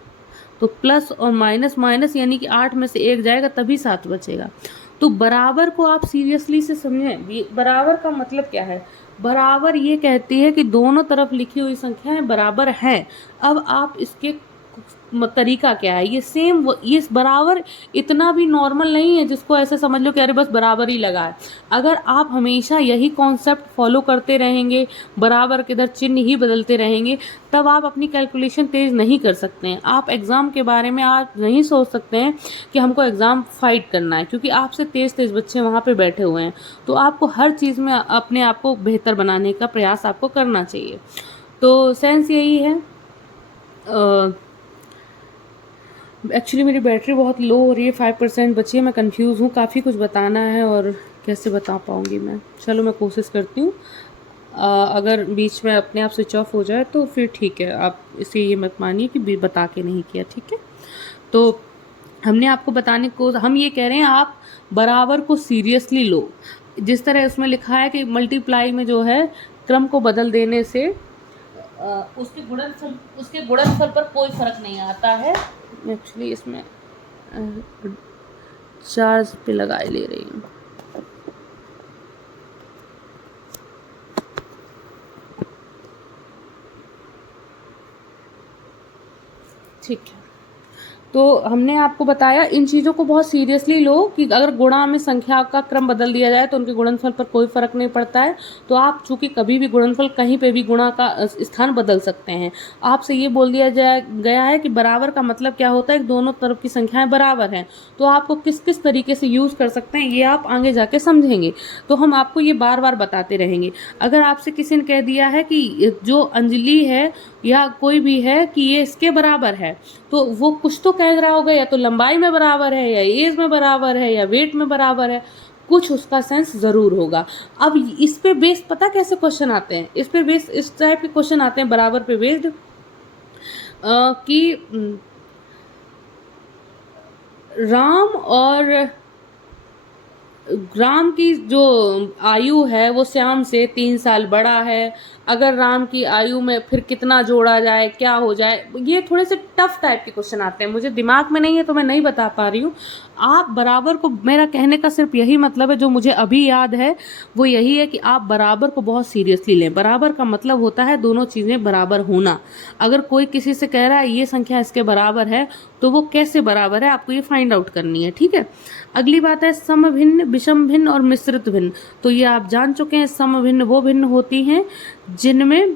तो प्लस और माइनस माइनस यानी कि 8 में से 1 जाएगा तभी 7 बचेगा। तो बराबर को आप सीरियसली से समझें। बराबर का मतलब क्या है? बराबर ये कहती है कि दोनों तरफ लिखी हुई संख्याएं बराबर हैं। अब आप इसके तरीका क्या है, ये सेम, ये बराबर इतना भी नॉर्मल नहीं है जिसको ऐसे समझ लो कि अरे बस बराबर ही लगा है। अगर आप हमेशा यही कॉन्सेप्ट फॉलो करते रहेंगे, बराबर के इधर चिन्ह ही बदलते रहेंगे, तब आप अपनी कैलकुलेशन तेज नहीं कर सकते हैं। आप एग्ज़ाम के बारे में आप नहीं सोच सकते हैं कि हमको एग्ज़ाम फाइट करना है, क्योंकि आपसे तेज तेज बच्चे वहाँ पे बैठे हुए हैं। तो आपको हर चीज़ में अपने आप को बेहतर बनाने का प्रयास आपको करना चाहिए। तो सेंस यही है। एक्चुअली मेरी बैटरी बहुत लो हो रही है, 5% बची है। मैं कंफ्यूज हूँ, काफ़ी कुछ बताना है और कैसे बता पाऊँगी मैं। चलो मैं कोशिश करती हूँ। अगर बीच में अपने आप स्विच ऑफ हो जाए तो फिर ठीक है, आप इसे ये मत मानिए कि बता के नहीं किया, ठीक है। तो हमने आपको बताने को, हम ये कह रहे हैं आप बराबर को सीरियसली लो। जिस तरह उसमें लिखा है कि मल्टीप्लाई में जो है क्रम को बदल देने से उसके गुणनफल पर कोई फर्क नहीं आता है। एक्चुअली इसमें 4 पे लगाए ले रही हूँ। ठीक है, तो हमने आपको बताया इन चीज़ों को बहुत सीरियसली लो कि अगर गुणा में संख्या का क्रम बदल दिया जाए तो उनके गुणनफल पर कोई फर्क नहीं पड़ता है। तो आप चूंकि कभी भी गुणनफल कहीं पे भी गुणा का स्थान बदल सकते हैं। आपसे ये बोल दिया गया है कि बराबर का मतलब क्या होता है, दोनों तरफ की संख्याएं बराबर हैं। तो आपको किस किस तरीके से यूज़ कर सकते हैं ये आप आगे जाके समझेंगे। तो हम आपको ये बार बार बताते रहेंगे। अगर आपसे किसी ने कह दिया है कि जो अंजलि है या कोई भी है कि ये इसके बराबर है, तो वो कुछ तो कह रहा होगा, या तो लंबाई में बराबर है, या एज में बराबर है, या वेट में बराबर है, कुछ उसका सेंस जरूर होगा। अब इस पे बेस्ड पता कैसे क्वेश्चन आते हैं, इस पे बेस्ड इस टाइप के क्वेश्चन आते हैं बराबर पे बेस्ड कि राम की जो आयु है वो श्याम से 3 साल बड़ा है। अगर राम की आयु में फिर कितना जोड़ा जाए, क्या हो जाए, ये थोड़े से टफ टाइप के क्वेश्चन आते हैं। मुझे दिमाग में नहीं है तो मैं नहीं बता पा रही हूँ। आप बराबर को, मेरा कहने का सिर्फ यही मतलब है, जो मुझे अभी याद है वो यही है कि आप बराबर को बहुत सीरियसली लें। बराबर का मतलब होता है दोनों चीज़ें बराबर होना। अगर कोई किसी से कह रहा है ये संख्या इसके बराबर है, तो वो कैसे बराबर है आपको ये फाइंड आउट करनी है, ठीक है। अगली बात है समभिन्न, विषम भिन्न और मिश्रित भिन्न। तो ये आप जान चुके हैं। समभिन्न वो भिन्न होती हैं जिनमें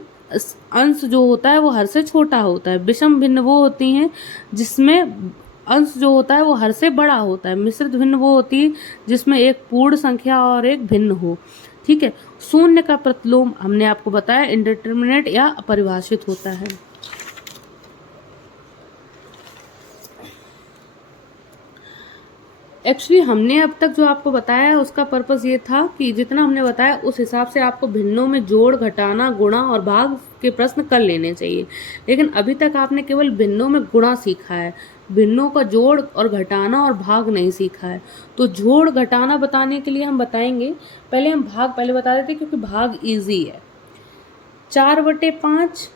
अंश जो होता है वो हर से छोटा होता है। विषम भिन्न वो होती हैं जिसमें अंश जो होता है वो हर से बड़ा होता है। मिश्रित भिन्न वो होती है जिसमें एक पूर्ण संख्या और एक भिन्न हो, ठीक है। शून्य का प्रतिलोम हमने आपको बताया इंडिटरमिनेट या अपरिभाषित होता है। एक्चुअली हमने अब तक जो आपको बताया है उसका पर्पस ये था कि जितना हमने बताया उस हिसाब से आपको भिन्नों में जोड़, घटाना, गुणा और भाग के प्रश्न कर लेने चाहिए। लेकिन अभी तक आपने केवल भिन्नों में गुणा सीखा है, भिन्नों का जोड़ और घटाना और भाग नहीं सीखा है। तो जोड़ घटाना बताने के लिए हम बताएंगे, पहले हम भाग पहले बता देते क्योंकि भाग ईजी है। 4/5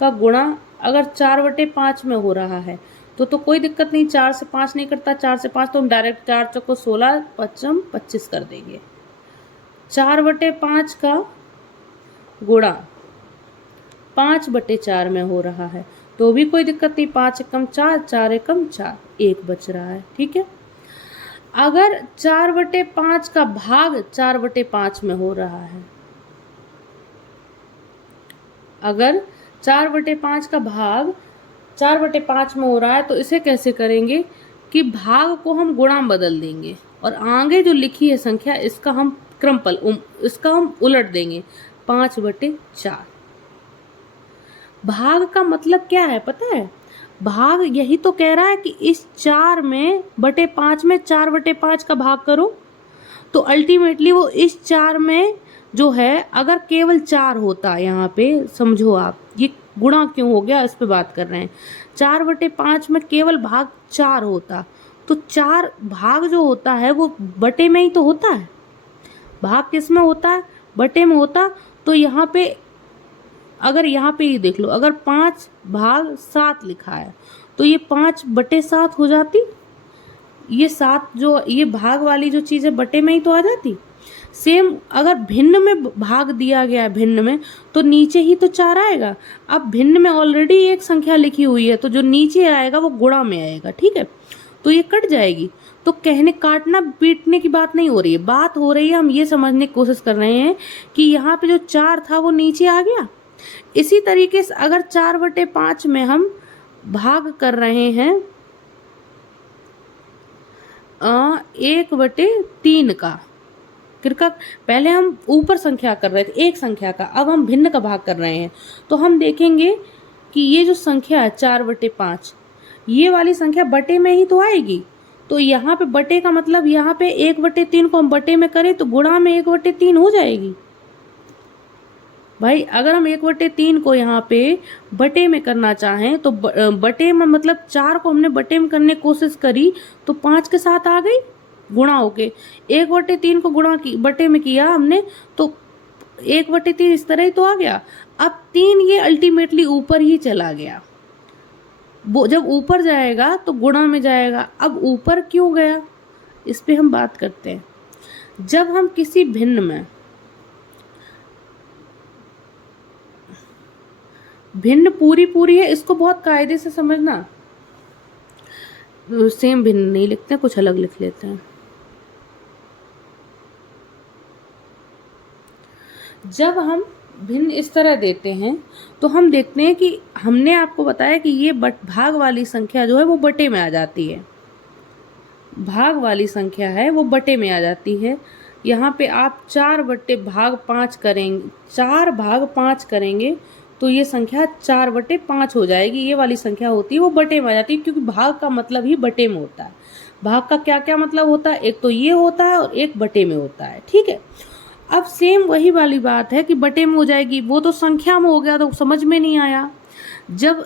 का गुणा अगर 4/5 में हो रहा है तो कोई दिक्कत नहीं, 4 से 5 नहीं कटता। 4 से 5 तो हम डायरेक्ट 4 चौको 16, 5 25 कर देंगे। 4/5 का गुणा 5/4 में हो रहा है तो भी कोई दिक्कत नहीं। 5 एकम 4, 4 एकम 4, 1 बच रहा है, ठीक है। अगर 4/5 का भाग 4/5 में हो रहा है, अगर 4/5 का भाग 4/5 में हो रहा है तो इसे कैसे करेंगे कि भाग को हम गुणा बदल देंगे और आगे जो लिखी है संख्या इसका हम इसका हम उलट देंगे, 5/4। भाग का मतलब क्या है पता है? भाग यही तो कह रहा है कि इस 4 में बटे 5 में 4 बटे 5 का भाग करो, तो अल्टीमेटली वो इस 4 में जो है, अगर केवल 4 होता, यहाँ पे समझो आप ये गुणा क्यों हो गया इस पे बात कर रहे हैं। 4 बटे 5 में केवल भाग 4 होता, तो 4 भाग जो होता है वो बटे में ही तो होता है। भाग किस में होता है? बटे में होता। तो यहाँ पे अगर यहाँ पे ये देख लो, अगर 5 भाग 7 लिखा है तो ये 5 बटे 7 हो जाती। ये 7 जो ये भाग वाली जो चीज़ है बटे में ही तो आ जाती। सेम अगर भिन्न में भाग दिया गया है, भिन्न में, तो नीचे ही तो 4 आएगा। अब भिन्न में ऑलरेडी एक संख्या लिखी हुई है, तो जो नीचे आएगा वो गुणा में आएगा, ठीक है, तो ये कट जाएगी। तो कहने काटना पीटने की बात नहीं हो रही है, बात हो रही है, हम ये समझने की कोशिश कर रहे हैं कि यहाँ पे जो 4 था वो नीचे आ गया। इसी तरीके से अगर 4 बटे 5 में हम भाग कर रहे हैं 1 बटे 3 का, किरका पहले हम ऊपर संख्या कर रहे थे एक संख्या का, अब हम भिन्न का भाग कर रहे हैं, तो हम देखेंगे कि ये जो संख्या है 4 बटे 5, ये वाली संख्या बटे में ही तो आएगी। तो यहाँ पे बटे का मतलब यहाँ पे 1 बटे 3 को हम बटे में करें तो गुणा में 1 बटे 3 हो जाएगी। भाई अगर हम 1 बटे 3 को यहाँ पे बटे में करना चाहें तो बटे में मतलब 4 को हमने बटे में करने की कोशिश करी तो 5 के साथ आ गई गुणा होके। 1 बटे 3 को गुणा की बटे में किया हमने तो 1 बटे 3 इस तरह ही तो आ गया। अब 3 ये अल्टीमेटली ऊपर ही चला गया, वो जब ऊपर जाएगा तो गुणा में जाएगा। अब ऊपर क्यों गया इस पे हम बात करते हैं। जब हम किसी भिन्न में, भिन्न पूरी है, इसको बहुत कायदे से समझना, सेम भिन्न नहीं लिखते, कुछ अलग लिख लेते हैं। जब हम भिन्न इस तरह देते हैं तो हम देखते हैं कि हमने आपको बताया कि ये भाग वाली संख्या जो है वो बटे में आ जाती है, भाग वाली संख्या है वो बटे में आ जाती है। यहाँ पे आप 4 बटे भाग 5 करेंगे, 4 भाग 5 करेंगे तो ये संख्या 4 बटे 5 हो जाएगी। ये वाली संख्या होती है वो बटे में आ जाती है, क्योंकि भाग का मतलब ही बटे में होता है। भाग का क्या क्या मतलब होता है, एक तो ये होता है और एक बटे में होता है, ठीक है। अब सेम वही वाली बात है कि बटे में हो जाएगी, वो तो संख्या में हो गया तो समझ में नहीं आया। जब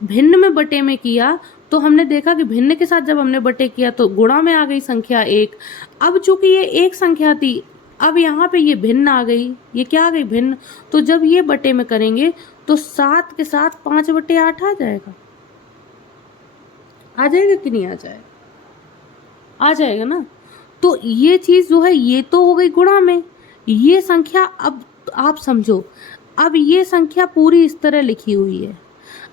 भिन्न में बटे में किया तो हमने देखा कि भिन्न के साथ जब हमने बटे किया तो गुणा में आ गई संख्या 1। अब चूंकि ये एक संख्या थी, अब यहाँ पे ये भिन्न आ गई, ये क्या आ गई भिन्न, तो जब ये बटे में करेंगे तो 7 के साथ 5 बटे 8 आ जाएगा। आ जाएगा कि नहीं आ जाएगा? आ जाएगा ना। तो ये चीज जो है ये तो हो गई गुणा में, ये संख्या, अब आप समझो, अब ये संख्या पूरी इस तरह लिखी हुई है।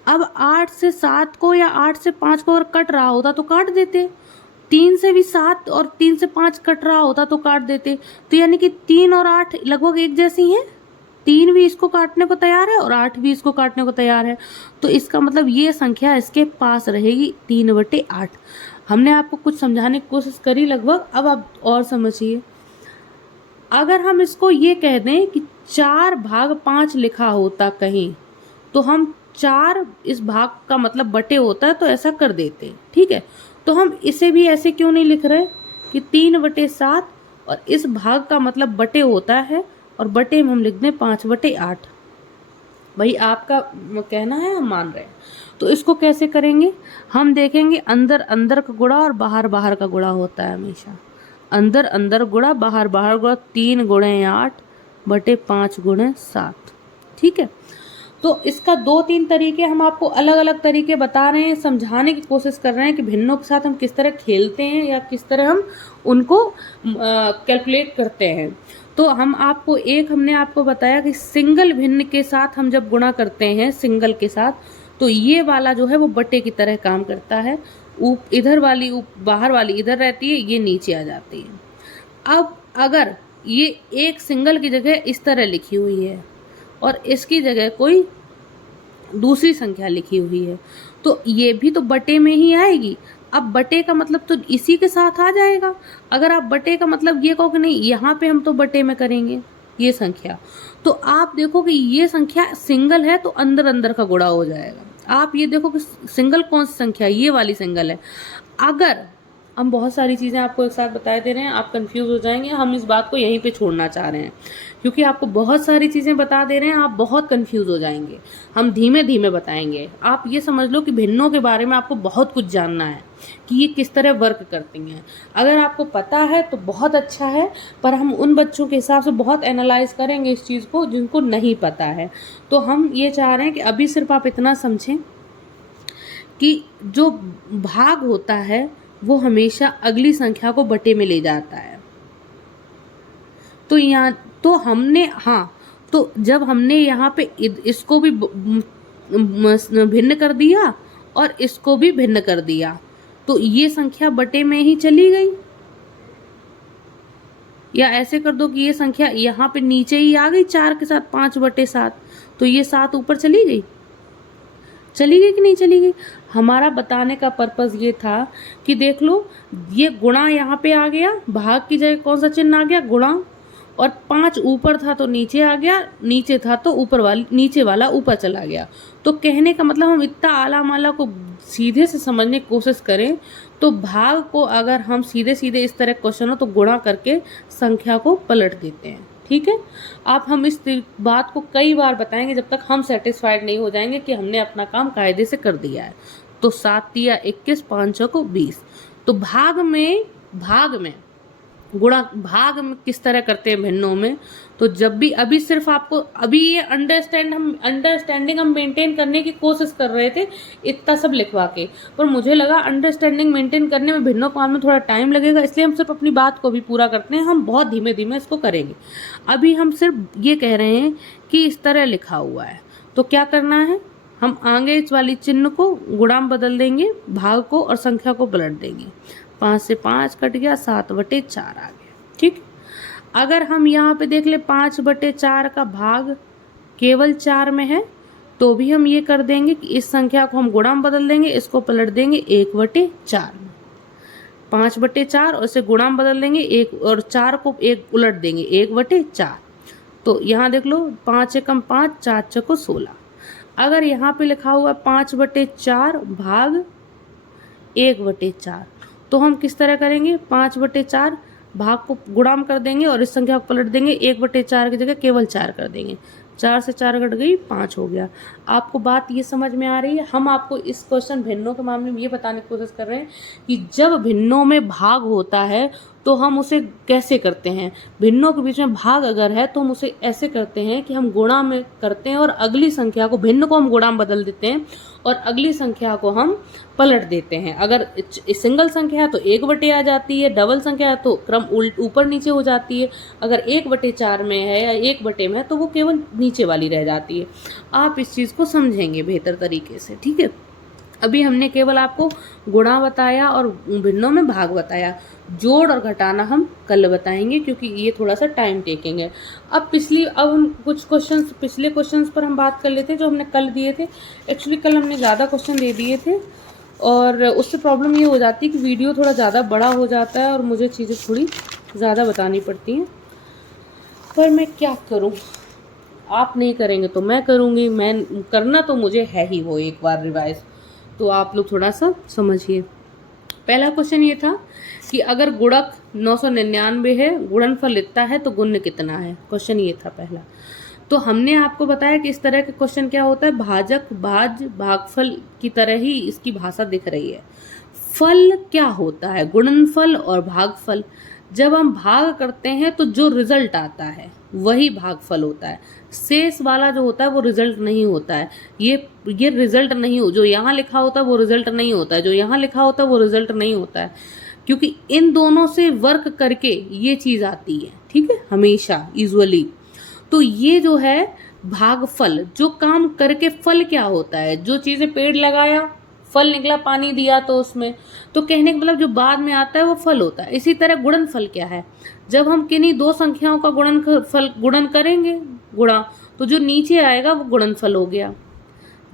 अब 8 से 7 को या 8 से 5 को अगर कट रहा होता तो काट देते, 3 से भी 7 और 3 से 5 कट रहा होता तो काट देते। तो यानी कि 3 और 8 लगभग एक जैसी हैं, 3 भी इसको काटने को तैयार है और 8 भी इसको काटने को तैयार है। तो इसका मतलब ये संख्या इसके पास रहेगी 3 बटे 8। हमने आपको कुछ समझाने की कोशिश करी लगभग, अब आप और समझिए। अगर हम इसको ये कह दें कि 4 भाग 5 लिखा होता कहीं, तो हम 4 इस भाग का मतलब बटे होता है तो ऐसा कर देते, ठीक है। तो हम इसे भी ऐसे क्यों नहीं लिख रहे कि 3 बटे 7 और इस भाग का मतलब बटे होता है और बटे में हम लिख दें 5 बटे 8। भाई आपका कहना है, हम मान रहे हैं। तो इसको कैसे करेंगे, हम देखेंगे अंदर अंदर का गुणा और बाहर बाहर का गुणा होता है हमेशा। अंदर अंदर गुणा बाहर बाहर गुणा, 3 गुणे 8 बटे 5 गुणे 7, ठीक है। तो इसका 2-3 तरीके हम आपको अलग अलग तरीके बता रहे हैं, समझाने की कोशिश कर रहे हैं कि भिन्नों के साथ हम किस तरह खेलते हैं या किस तरह हम उनको कैलकुलेट करते हैं। तो हम आपको हमने आपको बताया कि सिंगल भिन्न के साथ हम जब गुणा करते हैं सिंगल के साथ, तो ये वाला जो है वो बटे की तरह काम करता है। इधर वाली बाहर वाली इधर रहती है, ये नीचे आ जाती है। अब अगर ये एक सिंगल की जगह इस तरह लिखी हुई है और इसकी जगह कोई दूसरी संख्या लिखी हुई है तो ये भी तो बटे में ही आएगी। अब बटे का मतलब तो इसी के साथ आ जाएगा। अगर आप बटे का मतलब ये कहो कि नहीं यहाँ पे हम तो बटे में करेंगे, ये संख्या। तो आप देखो कि ये संख्या सिंगल है तो अंदर अंदर का गुणा हो जाएगा। आप ये देखो कि सिंगल कौन सी संख्या है, ये वाली सिंगल है। अगर हम बहुत सारी चीज़ें आपको एक साथ बता दे रहे हैं, आप कंफ्यूज हो जाएंगे, हम इस बात को यहीं पे छोड़ना चाह रहे हैं क्योंकि आपको बहुत सारी चीज़ें बता दे रहे हैं, आप बहुत कंफ्यूज हो जाएंगे। हम धीमे धीमे बताएंगे। आप ये समझ लो कि भिन्नों के बारे में आपको बहुत कुछ जानना है कि ये किस तरह वर्क करती हैं। अगर आपको पता है तो बहुत अच्छा है, पर हम उन बच्चों के हिसाब से बहुत एनालाइज करेंगे इस चीज़ को जिनको नहीं पता है। तो हम ये चाह रहे हैं कि अभी सिर्फ आप इतना समझें कि जो भाग होता है वो हमेशा अगली संख्या को बटे में ले जाता है। तो यहाँ तो हमने तो जब हमने यहाँ पे इसको भी भिन्न कर दिया और इसको भी भिन्न कर दिया तो ये संख्या बटे में ही चली गई। या ऐसे कर दो कि ये संख्या यहाँ पे नीचे ही आ गई 4 के साथ, 5/7, तो ये 7 ऊपर चली गई कि नहीं चली गई। हमारा बताने का पर्पस ये था कि देख लो ये गुणा यहाँ पे आ गया, भाग की जगह कौन सा चिन्ह आ गया, गुणा, और 5 ऊपर था तो नीचे आ गया, नीचे था तो नीचे वाला ऊपर चला गया। तो कहने का मतलब हम इतना आला माला को सीधे से समझने की कोशिश करें तो भाग को अगर हम सीधे सीधे इस तरह क्वेश्चन हो तो गुणा करके संख्या को पलट देते हैं। ठीक है, आप हम इस बात को कई बार बताएंगे जब तक हम सेटिस्फाइड नहीं हो जाएंगे कि हमने अपना काम कायदे से कर दिया है। तो 7 तिया 21, 5 चौको 20। तो भाग में गुणा, भाग में किस तरह करते हैं भिन्नों में। तो जब भी अभी सिर्फ आपको अभी ये अंडरस्टैंडिंग हम मेंटेन करने की कोशिश कर रहे थे इतना सब लिखवा के, पर मुझे लगा अंडरस्टैंडिंग मेंटेन करने में भिन्नों काम में थोड़ा टाइम लगेगा, इसलिए हम सिर्फ अपनी बात को भी पूरा करते हैं। हम बहुत धीमे धीमे इसको करेंगे। अभी हम सिर्फ ये कह रहे हैं कि इस तरह लिखा हुआ है तो क्या करना है, हम आगे इस वाली चिन्ह को गुणा में बदल देंगे, भाग को और संख्या को पलट देंगे। 5 से 5 कट गया, 7/4 आ गया। ठीक, अगर हम यहाँ पे देख ले 5/4 का भाग केवल 4 में है तो भी हम ये कर देंगे कि इस संख्या को हम गुणा में बदल देंगे, इसको पलट देंगे 1/4 में। 5/4 और इसे गुणा में बदल देंगे, 1 और 4 को 1 उलट देंगे, 1/4। तो यहाँ देख लो 5 एकम 5, 4 चौको 16। अगर यहाँ पे लिखा हुआ 5/4 भाग 1/4 तो हम किस तरह करेंगे, 5/4 भाग को गुणा में कर देंगे और इस संख्या को पलट देंगे, 1/4 की जगह केवल 4 कर देंगे। 4 से 4 कट गई, 5 हो गया। आपको बात ये समझ में आ रही है। हम आपको इस क्वेश्चन भिन्नों के मामले में ये बताने की कोशिश कर रहे हैं कि जब भिन्नों में भाग होता है तो हम उसे कैसे करते हैं। भिन्नों के बीच में भाग अगर है तो हम उसे ऐसे करते हैं कि हम गुणा में करते हैं और अगली संख्या को, भिन्न को हम गुणा में बदल देते हैं और अगली संख्या को हम पलट देते हैं। अगर सिंगल संख्या है तो 1/, आ जाती है, डबल संख्या है तो क्रम ऊपर नीचे हो जाती है। अगर 1/4 में है या 1 में है तो वो केवल नीचे वाली रह जाती है। आप इस चीज़ को समझेंगे बेहतर तरीके से। ठीक है, अभी हमने केवल आपको गुणा बताया और भिन्नों में भाग बताया। जोड़ और घटाना हम कल बताएंगे क्योंकि ये थोड़ा सा टाइम टेकिंग है। अब हम कुछ पिछले क्वेश्चंस पर हम बात कर लेते हैं जो हमने कल दिए थे। एक्चुअली कल हमने ज़्यादा क्वेश्चन दे दिए थे और उससे प्रॉब्लम ये हो जाती है कि वीडियो थोड़ा ज़्यादा बड़ा हो जाता है और मुझे चीज़ें थोड़ी ज़्यादा बतानी पड़ती हैं। पर मैं क्या करूँ, आप नहीं करेंगे तो मैं करूँगी। मैं करना तो मुझे है ही वो एक बार रिवाइज, तो आप लोग थोड़ा सा समझिए। पहला क्वेश्चन ये था कि अगर गुणक 999 है, गुणनफल इतना है तो गुण्य कितना है। क्वेश्चन ये था पहला। तो हमने आपको बताया कि इस तरह के क्वेश्चन क्या होता है, भाजक भाज्य भागफल की तरह ही इसकी भाषा दिख रही है। फल क्या होता है, गुणनफल और भागफल। जब हम भाग करते हैं तो जो रिजल्ट आता है वही भागफल होता है। शेष वाला जो होता है वो रिजल्ट नहीं होता है। ये रिजल्ट नहीं हो, जो यहाँ लिखा होता है वो रिजल्ट नहीं होता है, जो यहाँ लिखा होता है वो रिजल्ट नहीं होता है, क्योंकि इन दोनों से वर्क करके ये चीज़ आती है। ठीक है, हमेशा यूजुअली। तो ये जो है भागफल, जो काम करके फल क्या होता है, जो चीज़ें पेड़ लगाया फल निकला, पानी दिया तो उसमें, तो कहने का मतलब जो बाद में आता है वो फल होता है। इसी तरह गुणनफल क्या है, जब हम किन्हीं दो संख्याओं का गुणन करेंगे गुणा, तो जो नीचे आएगा वो गुणनफल हो गया।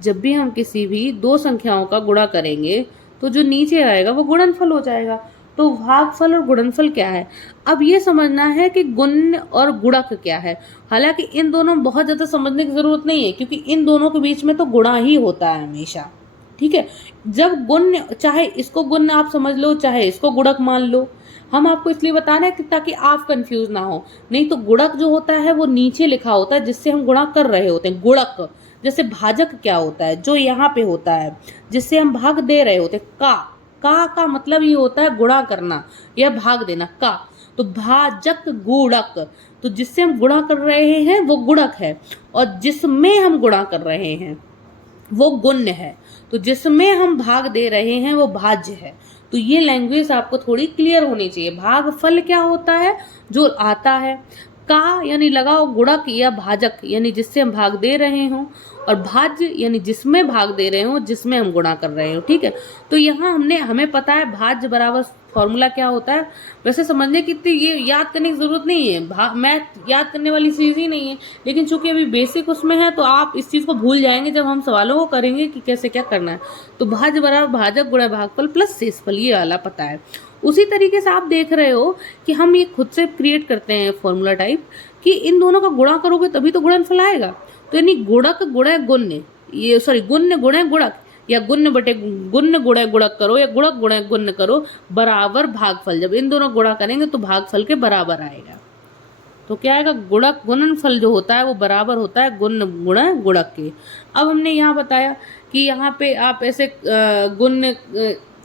जब भी हम किसी भी दो संख्याओं का गुणा करेंगे तो जो नीचे आएगा वो गुणनफल हो जाएगा। तो भागफल और गुणनफल क्या है, अब ये समझना है कि गुण्य और गुणक क्या है। हालांकि इन दोनों में बहुत ज़्यादा समझने की ज़रूरत नहीं है, क्योंकि इन दोनों के बीच में तो गुणा ही होता है हमेशा। ठीक है, जब गुण्य, चाहे इसको गुण्य आप समझ लो, चाहे इसको गुणक मान लो, हम आपको इसलिए बता रहे हैं कि ताकि आप कंफ्यूज ना हो। नहीं तो गुणक जो होता है वो नीचे लिखा होता है, जिससे हम गुणा कर रहे होते हैं। गुणक जैसे भाजक क्या होता है, जो यहाँ पे होता है जिससे हम भाग दे रहे होते हैं, का मतलब ये होता है गुणा करना या भाग देना, का। तो भाजक गुणक, तो जिससे हम गुणा कर रहे हैं वो गुणक है, और जिसमें हम गुणा कर रहे हैं वो गुण्य है। तो जिसमें हम भाग दे रहे हैं वो भाज्य है। तो ये लैंग्वेज आपको थोड़ी क्लियर होनी चाहिए। भागफल क्या होता है, जो आता है। का यानी लगाओ गुणक या भाजक, यानी जिससे हम भाग दे रहे हों, और भाज्य यानी जिसमें भाग दे रहे हो, जिसमें हम गुणा कर रहे हो। ठीक है, तो यहाँ हमें पता है भाज्य बराबर फॉर्मूला क्या होता है। वैसे समझने की इतनी ये याद करने की जरूरत नहीं है, मैथ याद करने वाली चीज ही नहीं है, लेकिन चूंकि अभी बेसिक उसमें है तो आप इस चीज को भूल जाएंगे जब हम सवालों को करेंगे कि कैसे क्या करना है। तो भाज्य बराबर भाजक गुणा भागफल प्लस शेषफल, ये वाला पता है। उसी तरीके से आप देख रहे हो कि हम ये खुद से क्रिएट करते हैं फॉर्मूला टाइप, कि इन दोनों का गुणा करोगे तभी तो गुणनफल आएगा। तो यानी गुणक गुणे गुण्य, ये सॉरी गुण्य गुणे गुणक, या गुण्य बटे गुण्य गुणे गुणक करो, या गुणक गुणे गुण्य करो, बराबर भागफल। जब इन दोनों गुणा करेंगे तो भागफल के बराबर आएगा। तो क्या आएगा, गुणक गुणनफल जो होता है वो बराबर होता है गुण्य गुणे गुणक के। अब हमने यहाँ बताया कि यहाँ पे आप ऐसे गुण्य,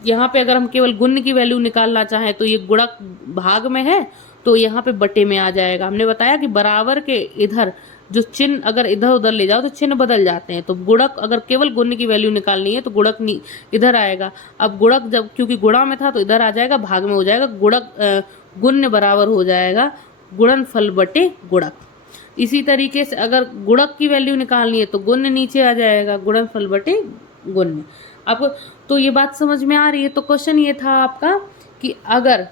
यहाँ पे अगर हम केवल गुण्य की वैल्यू निकालना चाहें तो ये गुणक भाग में है, तो यहाँ पे बटे में आ जाएगा। हमने बताया कि बराबर के इधर जो चिन्ह अगर इधर उधर ले जाओ तो चिन्ह बदल जाते हैं। तो गुणक अगर केवल गुण्य की वैल्यू निकालनी है तो गुणक इधर आएगा। अब गुणक जब क्योंकि गुणा में था तो इधर आ जाएगा, भाग में हो जाएगा। गुणक गुण्य बराबर हो जाएगा गुणनफल बटे गुणक। इसी तरीके से अगर गुणक की वैल्यू निकालनी है तो गुण्य नीचे आ जाएगा, गुणनफल बटे गुण्य। आपको तो ये बात समझ में आ रही है। तो क्वेश्चन ये था आपका कि अगर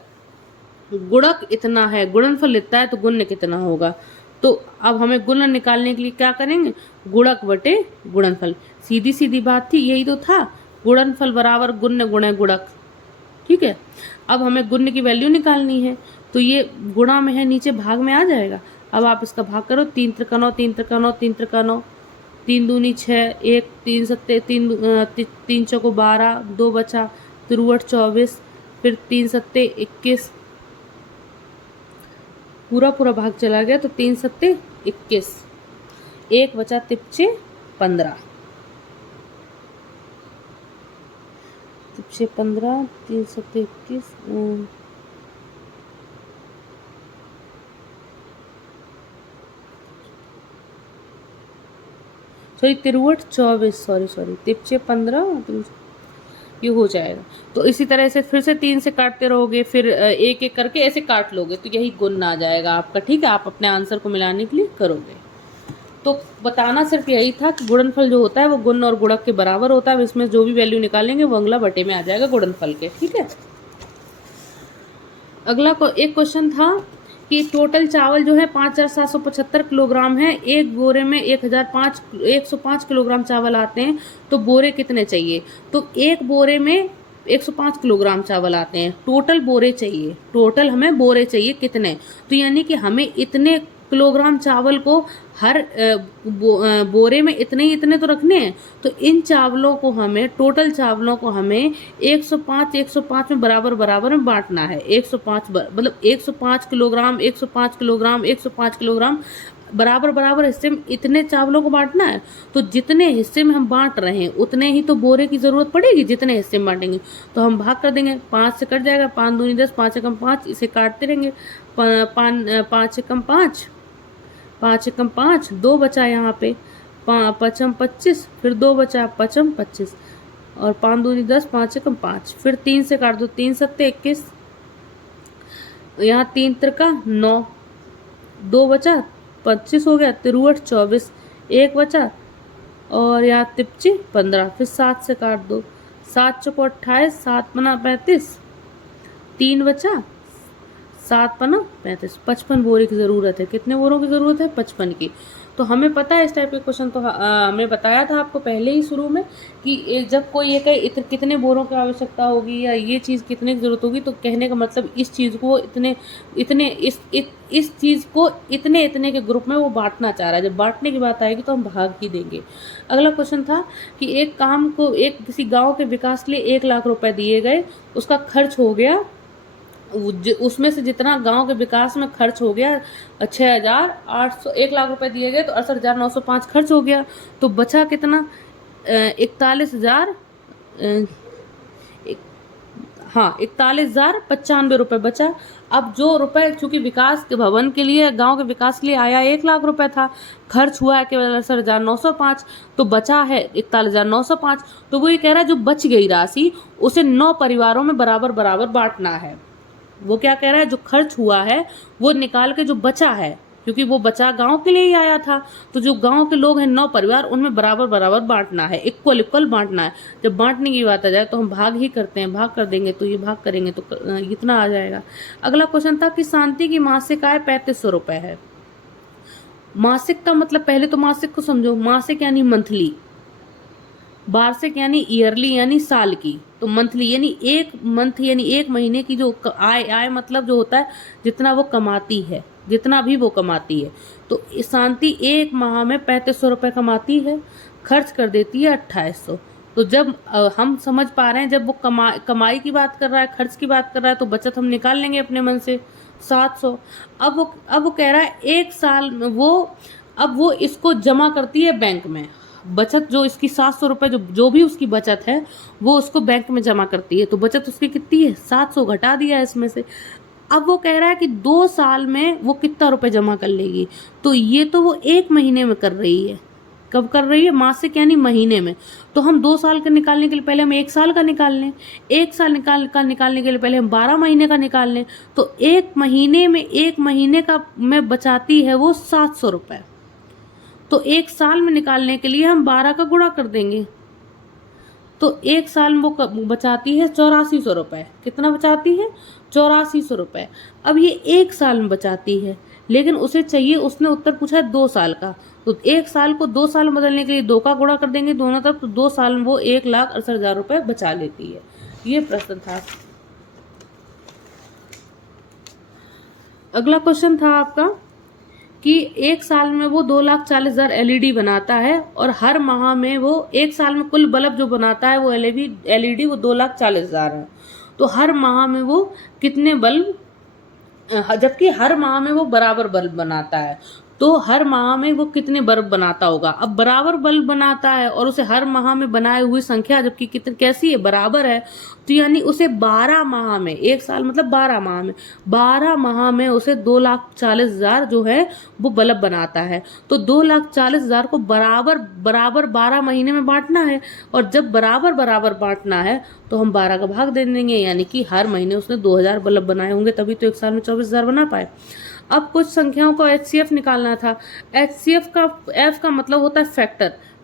गुणक इतना है, गुणनफल इतना है, तो गुण्य कितना होगा। तो अब हमें गुणन निकालने के लिए क्या करेंगे, गुणक बटे गुणनफल। सीधी सीधी बात थी, यही तो था, गुणनफल बराबर गुण्य गुणे गुणक। ठीक है, अब हमें गुण्य की वैल्यू निकालनी है, तो ये गुणा में है, नीचे भाग में आ जाएगा। अब आप इसका भाग करो, 3 त्रिका 9, 3 त्रिका 9, 3 त्रिका 9, 3 दूनी 6, 1 3 सत्ते 3 चौको 12, 2 बचा, तिरुवट 24, फिर 3 सत्ते 21, पूरा पूरा भाग चला गया, तो 3 सत्ते 21, 1 बचा तिपचे 15, तिपचे 15, 3 सत्ते 21, सॉरी तिरुवट 24, सॉरी तिपचे 15, ये हो जाएगा। तो इसी तरह से फिर से 3 से काटते रहोगे, फिर एक एक करके ऐसे काट लोगे, तो यही गुण आ जाएगा आपका। ठीक है, आप अपने आंसर को मिलाने के लिए करोगे। तो बताना सिर्फ यही था कि गुणनफल जो होता है वो गुण और गुणक के बराबर होता है। इसमें जो भी वैल्यू निकालेंगे वो अगला बटे में आ जाएगा गुणनफल के। ठीक है, अगला एक क्वेश्चन था कि टोटल चावल जो है 5775 किलोग्राम है, एक बोरे में 105 किलोग्राम चावल आते हैं, तो बोरे कितने चाहिए। तो एक बोरे में 105 किलोग्राम चावल आते हैं, टोटल बोरे चाहिए, टोटल हमें बोरे चाहिए कितने। तो यानी कि हमें इतने किलोग्राम चावल को हर बोरे में इतने तो रखने हैं। तो इन चावलों को हमें, टोटल चावलों को हमें 105 में बराबर बराबर में बांटना है। 105 मतलब 105 किलोग्राम 105 किलोग्राम 105 किलोग्राम बराबर बराबर हिस्से में इतने चावलों को बांटना है। तो जितने हिस्से में हम बांट रहे हैं उतने ही तो बोरे की जरूरत पड़ेगी, जितने हिस्से में बांटेंगे। तो हम भाग कर देंगे, 5 से कट जाएगा, 5 दूनी 10, 5 एकम 5, इसे काटते रहेंगे, 5 एकम 5, 5 एकम 5, 2 बचा यहाँ पे, 5 25, फिर 2 बचा 5 25, और 5 दूनी 10, 5 एकम 5, फिर 3 से काट दो, 3 सत्ते 21, यहाँ 3 त्रिका 9, 2 बचा 25 हो गया, तिरुवट 24, 1 बचा, और यहाँ तिपची 15, फिर 7 से काट दो, 7 चौको 28, 7 पना 35, 3 बचा, 7 पना 35, 55 बोरे की ज़रूरत है। कितने बोरों की ज़रूरत है, 55 की। तो तो हमें पता है इस टाइप के क्वेश्चन, तो हमने बताया था आपको पहले ही शुरू में कि जब कोई ये कहे कितने बोरों की आवश्यकता होगी या ये चीज़ कितने की ज़रूरत होगी, तो कहने का मतलब इस चीज़ को इस चीज़ को इतने के ग्रुप में वो बांटना चाह रहा है। जब बांटने की बात आएगी तो हम भाग ही देंगे। अगला क्वेश्चन था कि एक काम को किसी गाँव के विकास के लिए 1 लाख रुपए दिए गए, उसका खर्च हो गया, उसमें से जितना गांव के विकास में खर्च हो गया 6,800, 1 लाख रुपए दिए गए तो 68,905 खर्च हो गया, तो बचा कितना? 41,000, हाँ 41,095 रुपए बचा। अब जो रुपए चूंकि विकास के भवन के लिए, गांव के विकास के लिए आया 1 लाख रुपए था, खर्च हुआ है केवल 68,905, तो बचा है 41,905। तो वो ये कह रहा है जो बच गई राशि उसे 9 परिवारों में बराबर बराबर बांटना है। वो क्या कह रहा है, जो खर्च हुआ है वो निकाल के जो बचा है, क्योंकि वो बचा गांव के लिए ही आया था, तो जो गांव के लोग हैं 9 परिवार, उनमें बराबर बराबर बांटना है, इक्वल बांटना है। जब बांटने की बात आ जाए तो हम भाग ही करते हैं, भाग कर देंगे तो ये भाग करेंगे तो इतना आ जाएगा। अगला क्वेश्चन था कि शांति की मासिक आय 3500 रुपए है। मासिक का मतलब, पहले तो मासिक को समझो, मासिक यानी मंथली, वार्षिक यानी ईयरली यानी साल की, तो मंथली यानी एक मंथ यानी 1 महीने की जो आय मतलब जो होता है जितना वो कमाती है, जितना भी वो कमाती है। तो शांति 1 माह में 3500 रुपये कमाती है, खर्च कर देती है 2800। तो जब हम समझ पा रहे हैं, जब वो कमाई की बात कर रहा है, खर्च की बात कर रहा है, तो बचत हम निकाल लेंगे अपने मन से 700। अब वो कह रहा है 1 साल में अब वो इसको जमा करती है बैंक में, बचत जो इसकी 700 रुपये जो भी उसकी बचत है वो उसको बैंक में जमा करती है। तो बचत उसकी कितनी है? 700, घटा दिया है इसमें से। अब वो कह रहा है कि 2 साल में वो कितना रुपए जमा कर लेगी, तो ये तो वो 1 महीने में कर रही है। कब कर रही है? मासिक यानी महीने में। तो हम 2 साल का निकालने के लिए पहले हम 1 साल का निकाल लें, 1 साल निकालने के लिए पहले हम 12 महीने का निकाल लें। तो 1 महीने का में बचाती है वो 700 रुपये। तो 1 साल में निकालने के लिए हम 12 का गुणा कर देंगे, तो 1 साल में वो बचाती है 8400 रुपये। कितना बचाती है? 8400 रुपये। अब ये 1 साल में बचाती है, लेकिन उसे चाहिए, उसने उत्तर पूछा है 2 साल का, तो 1 साल को 2 साल में बदलने के लिए 2 का गुणा कर देंगे दोनों तरफ, तो 2 साल में वो 1,68,000 रुपये बचा लेती है। ये प्रश्न था। अगला क्वेश्चन था आपका कि 1 साल में वो 2,40,000 LED बनाता है, और हर माह में वो 1 साल में कुल बल्ब जो बनाता है वो LED वो 2,40,000 है। तो हर माह में वो कितने बल्ब, जबकि हर माह में वो बराबर बल्ब बनाता है, तो हर माह में वो कितने बल्ब बनाता होगा? अब बराबर बल्ब बनाता है और उसे हर माह में बनाए हुई संख्या जबकि कितनी कैसी है? बराबर है, तो यानी उसे 12 माह में, 1 साल मतलब 12 माह में उसे 2,40,000 जो है वो बल्ब बनाता है। तो 2,40,000 को बराबर 12 महीने में बांटना है, और जब बराबर बराबर बांटना है तो हम 12 का भाग दे देंगे, यानी कि हर महीने उसने 2,000 बल्ब बनाए होंगे, तभी तो 1 साल में 24,000 बना पाए। अब कुछ संख्याओं को HCF निकालना था। HCF का F का मतलब होता है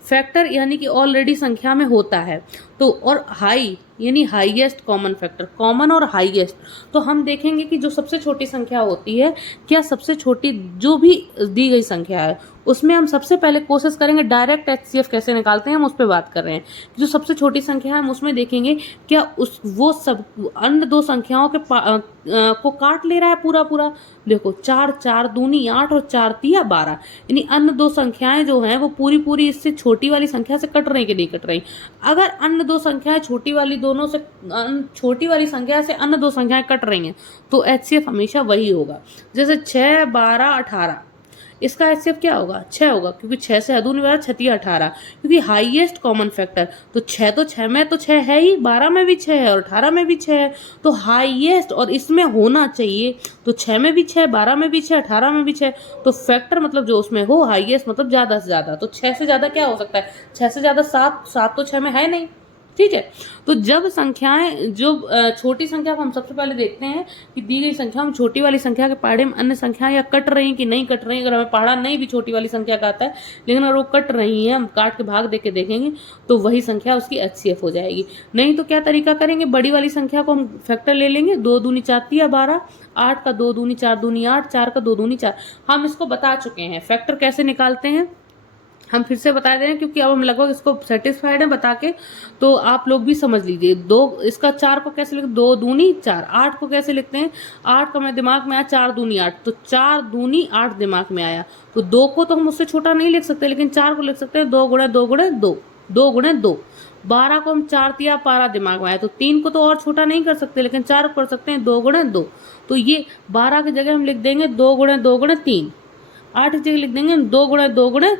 फैक्टर यानी कि ऑलरेडी संख्या में होता है, तो और हाई यानी हाईएस्ट कॉमन फैक्टर, कॉमन और हाईएस्ट। तो हम देखेंगे कि जो सबसे छोटी संख्या होती है, क्या सबसे छोटी जो भी दी गई संख्या है उसमें हम सबसे पहले कोशिश करेंगे डायरेक्ट HCF कैसे निकालते हैं, हम उस पर बात कर रहे हैं। जो सबसे छोटी संख्या है हम उसमें देखेंगे क्या वो सब अन्य 2 संख्याओं के को काट ले रहा है पूरा। देखो 4 दूनी 8 और 4 तिया 12, यानी अन्य 2 संख्याएं जो हैं वो पूरी इससे छोटी वाली संख्या से कट रही कि नहीं कट रही। अगर अन्य 2 संख्याएं छोटी वाली संख्या से अन्य 2 संख्याएं कट रही हैं तो HCF हमेशा वही होगा। जैसे 6, 12, 18, इसका HCF क्या होगा? 6 होगा, क्योंकि 6 से अदूनी 12, 6 तिया 18, क्योंकि हाईएस्ट कॉमन फैक्टर। तो 6 में तो 6 है ही, 12 में भी 6 है और 18 में भी 6 है, तो हाईएस्ट और इसमें होना चाहिए, तो 6 में भी 6, 12 में भी 6, 18 में भी 6, तो फैक्टर मतलब जो उसमें हो हाईएस्ट मतलब ज़्यादा से ज़्यादा। तो 6 से ज़्यादा क्या हो सकता है? 6 से ज़्यादा 7 तो 6 में है नहीं, ठीक है। तो जब संख्याएं जो छोटी संख्या को हम सबसे पहले देखते हैं कि दी गई संख्या हम छोटी वाली संख्या के पहाड़े में अन्य संख्याएं या कट रही कि नहीं कट रही। अगर हमें पहाड़ा नहीं भी छोटी वाली संख्या का आता है, लेकिन अगर वो कट रही है, हम काट के भाग दे के देखेंगे तो वही संख्या उसकी HCF हो जाएगी। नहीं तो क्या तरीका करेंगे, बड़ी वाली संख्या को हम फैक्टर ले लेंगे, 2 दूनी 4 या 12, 8 का 2 दूनी 4 दूनी 8, 4 का 2 दूनी 4। हम इसको बता चुके हैं फैक्टर कैसे निकालते हैं, हम फिर से बता दे रहे हैं क्योंकि अब हम लगभग इसको सेटिस्फाइड है बता के, तो आप लोग भी समझ लीजिए। दो इसका 4 को कैसे लिखते, 2 दूनी 4। 8 को कैसे लिखते हैं, 8 का मेरे दिमाग में आया 4 दूनी 8, तो 4 दूनी 8 दिमाग में आया। तो 2 को तो हम उससे छोटा नहीं लिख सकते, लेकिन 4 को लिख सकते हैं 2 गुणे 2 गुणे 2, 2 गुणे 2। 12 को हम 4 तिया 12 दिमाग में आया, तो 3 को तो और छोटा नहीं कर सकते, लेकिन 4 को कर सकते हैं 2 गुणे 2। तो ये 12 की जगह हम लिख देंगे 2 गुणे 2 गुणे 3। 8 की जगह लिख देंगे 2 गुणे 2 गुणे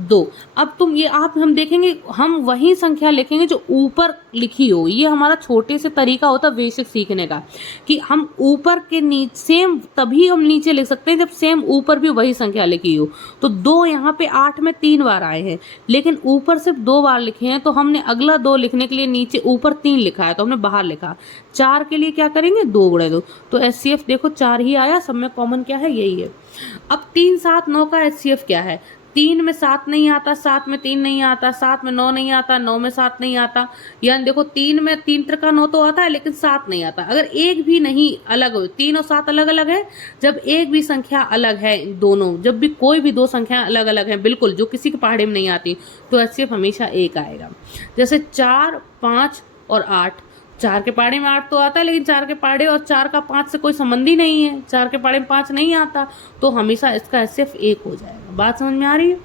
2। अब तुम ये आप हम देखेंगे, हम वही संख्या लिखेंगे जो ऊपर लिखी हो। ये हमारा छोटे से तरीका होता है बेसिक सीखने का, कि हम ऊपर के नीचे सेम तभी हम नीचे लिख सकते हैं जब सेम ऊपर भी वही संख्या लिखी हो। तो 2 यहाँ पे 8 में 3 बार आए हैं, लेकिन ऊपर सिर्फ 2 बार लिखे हैं, तो हमने अगला 2 लिखने के लिए नीचे ऊपर 3 लिखा है, तो हमने बाहर लिखा। 4 के लिए क्या करेंगे, 2 गुणे 2। तो HCF देखो 4 ही आया, सब में कॉमन क्या है, यही है। अब 3 7 9 का HCF क्या है, 3 में 7 नहीं आता, 7 में 3 नहीं आता, 7 में 9 नहीं आता, 9 में 7 नहीं आता। यानी देखो 3 में 3 त्रिका 9 तो आता है, लेकिन 7 नहीं आता। अगर एक भी नहीं अलग हो, 3 और 7 अलग अलग है, जब एक भी संख्या अलग है, दोनों जब भी कोई भी 2 संख्या अलग अलग है बिल्कुल, जो किसी के पहाड़े में नहीं आती, तो HCF हमेशा 1 आएगा। जैसे 4 5 और 8, 4 के पहाड़े में 8 तो आता है, लेकिन 4 के पहाड़े और 4 का 5 से कोई संबंध ही नहीं है, 4 के पहाड़े में 5 नहीं आता, तो हमेशा इसका HCF 1 हो जाएगा। बात समझ में आ रही है।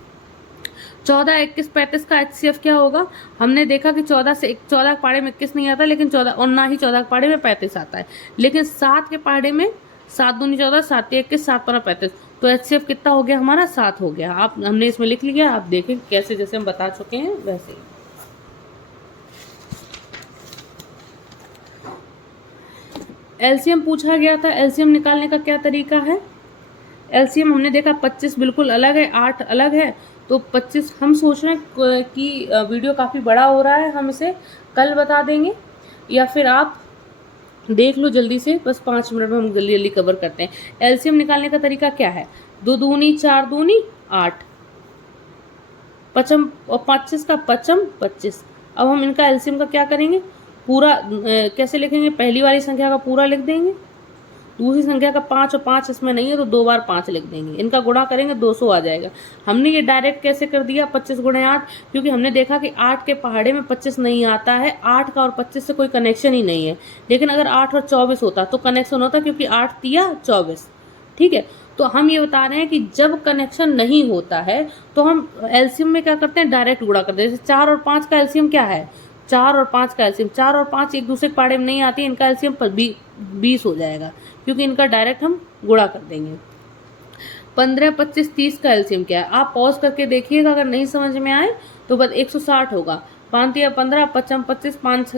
14 21 35 का HCF क्या होगा, हमने देखा कि 14 के पहाड़े में 21 नहीं आता, लेकिन 14 और ना ही 14 के पहाड़े में 35 आता है, लेकिन 7 के पहाड़े में 7 दूनी 14, 7 21, 7 15 35, तो HCF कितना हो गया हमारा, 7 हो गया। आप हमने इसमें लिख लिया, आप देखें कैसे जैसे हम बता चुके हैं वैसे ही। LCM पूछा गया था, LCM निकालने का क्या तरीका है। LCM हमने देखा 25 बिल्कुल अलग है, 8 अलग है, तो 25 हम सोच रहे हैं कि वीडियो काफ़ी बड़ा हो रहा है, हम इसे कल बता देंगे, या फिर आप देख लो जल्दी से, बस 5 मिनट में हम जल्दी जल्दी कवर करते हैं। LCM निकालने का तरीका क्या है, 2 दूनी 4 दूनी 8, पचम और 25 का पचम 25। अब हम इनका LCM का क्या करेंगे, पूरा कैसे लिखेंगे, पहली वाली संख्या का पूरा लिख देंगे, दूसरी संख्या का 5 और 5 इसमें नहीं है तो 2 बार 5 लिख देंगे, इनका गुणा करेंगे 200 आ जाएगा। हमने ये डायरेक्ट कैसे कर दिया, 25 गुणे 8, क्योंकि हमने देखा कि 8 के पहाड़े में 25 नहीं आता है, 8 का और 25 से कोई कनेक्शन ही नहीं है। लेकिन अगर 8 और 24 होता तो कनेक्शन होता, क्योंकि 8 तिया 24। ठीक है, तो हम ये बता रहे हैं कि जब कनेक्शन नहीं होता है तो हम LCM में क्या करते हैं, डायरेक्ट गुणा करते हैं। जैसे 4 और 5 का LCM क्या है, 4 और 5 का LCM, 4 और 5 एक दूसरे के पहाड़े में नहीं आती, इनका LCM 20 हो जाएगा, क्योंकि इनका डायरेक्ट हम गुणा कर देंगे। 15 25 30 का LCM क्या है, आप पॉज करके देखिएगा, अगर नहीं समझ में आए तो बस 160 होगा। 5 तिया 15, पचम 25, 5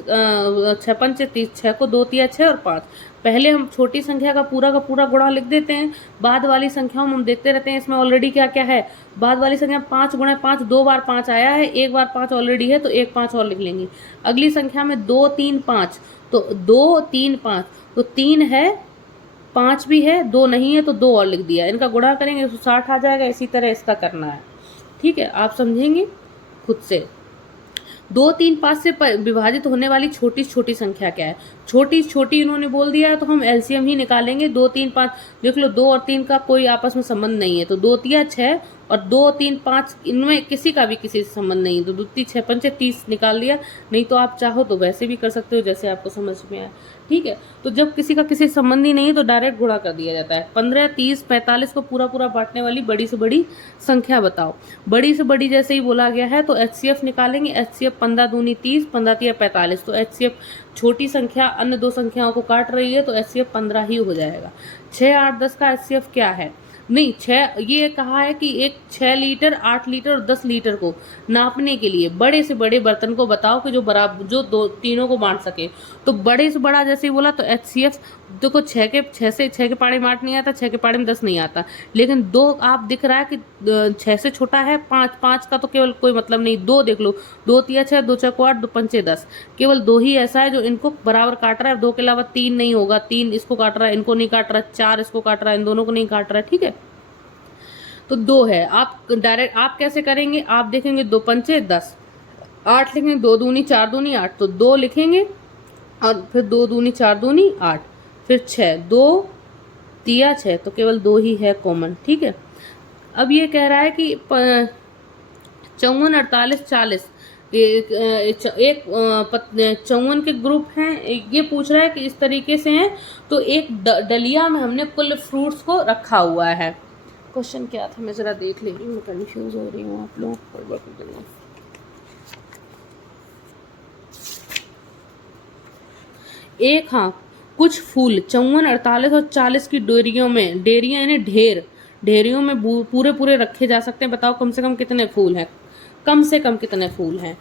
6 पंचे 30, 6 को 2 तिया 6 और 5। पहले हम छोटी संख्या का पूरा गुणा लिख देते हैं, बाद वाली संख्याओं में हम देखते रहते हैं इसमें ऑलरेडी क्या क्या है। बाद वाली संख्या 5 गुणे 5, 2 बार 5 आया है, 1 बार 5 ऑलरेडी है, तो 1 5 और लिख लेंगे। अगली संख्या में 2 3 5, तो 2 3 5, तो 3 है, 5 भी है, 2 नहीं है, तो 2 और लिख दिया। इनका गुणा करेंगे 160 आ जाएगा। इसी तरह इसका करना है, ठीक है, आप समझेंगे खुद से। 2 3 5 से विभाजित होने वाली छोटी छोटी संख्या क्या है, छोटी इन्होंने बोल दिया है, तो हम LCM ही निकालेंगे। 2 3 5 देख लो, 2 और 3 का कोई आपस में संबंध नहीं है, तो 2 तिया 6 और 2 3 5 इनमें किसी का भी किसी से संबंध नहीं है, तो 2 3 6 पंचे 30 निकाल लिया। नहीं तो आप चाहो तो वैसे भी कर सकते हो, जैसे आपको समझ में आए, ठीक है। तो जब किसी का किसी संबंधी नहीं है तो डायरेक्ट गुणा कर दिया जाता है। 15 30 45 को पूरा बांटने वाली बड़ी से बड़ी संख्या बताओ। बड़ी से बड़ी जैसे ही बोला गया है तो HCF निकालेंगे। HCF 15 दूनी 30, 15 तिया 45, तो HCF छोटी संख्या अन्य 2 संख्याओं को काट रही है, तो HCF 15 ही हो जाएगा। 6 8 10 का HCF क्या है, नहीं 6, ये कहा है कि एक 6 लीटर 8 लीटर और 10 लीटर को नापने के लिए बड़े से बड़े बर्तन को बताओ कि जो बराबर जो तीनों को बांट सके। तो बड़े से बड़ा जैसे ही बोला तो HCF देखो 6 के पाड़े में 8 नहीं आता, 6 के पाड़े में 10 नहीं आता, लेकिन 2 आप दिख रहा है कि 6 से छोटा है 5, 5 का तो केवल कोई मतलब नहीं, 2 देख लो, 2 तिया 6, 2 चौको 8, 2 पंचे 10, केवल 2 ही ऐसा है जो इनको बराबर काट रहा है, 2 के अलावा 3 नहीं होगा, 3 इसको काट रहा है, इनको नहीं काट रहा, 4 इसको काट रहा है, इन दोनों को नहीं काट रहा है, ठीक है। तो 2 है, आप डायरेक्ट आप कैसे करेंगे, आप देखेंगे 2 पंचे 10, 8 लिखेंगे, 2 दूनी 4 दूनी 8, तो 2 लिखेंगे और फिर 2 दूनी 4 दूनी 8, फिर 6, 2 तिया 6, तो केवल 2 ही है कॉमन, ठीक है। अब ये कह रहा है कि 54, 48, 40 एक 54 के ग्रुप हैं, ये पूछ रहा है कि इस तरीके से हैं, तो एक डलिया में हमने कुल फ्रूट्स को रखा हुआ है। क्वेश्चन क्या था मैं जरा देख ले रही हूँ, मैं कंफ्यूज हो रही हूँ, आप लोग एक, हाँ, कुछ फूल 54, 48 और 40 की डेरियों में, डेरियां यानी ढेर, ढेरियों में पूरे पूरे रखे जा सकते हैं। बताओ कम से कम कितने फूल हैं, कम से कम कितने फूल हैं,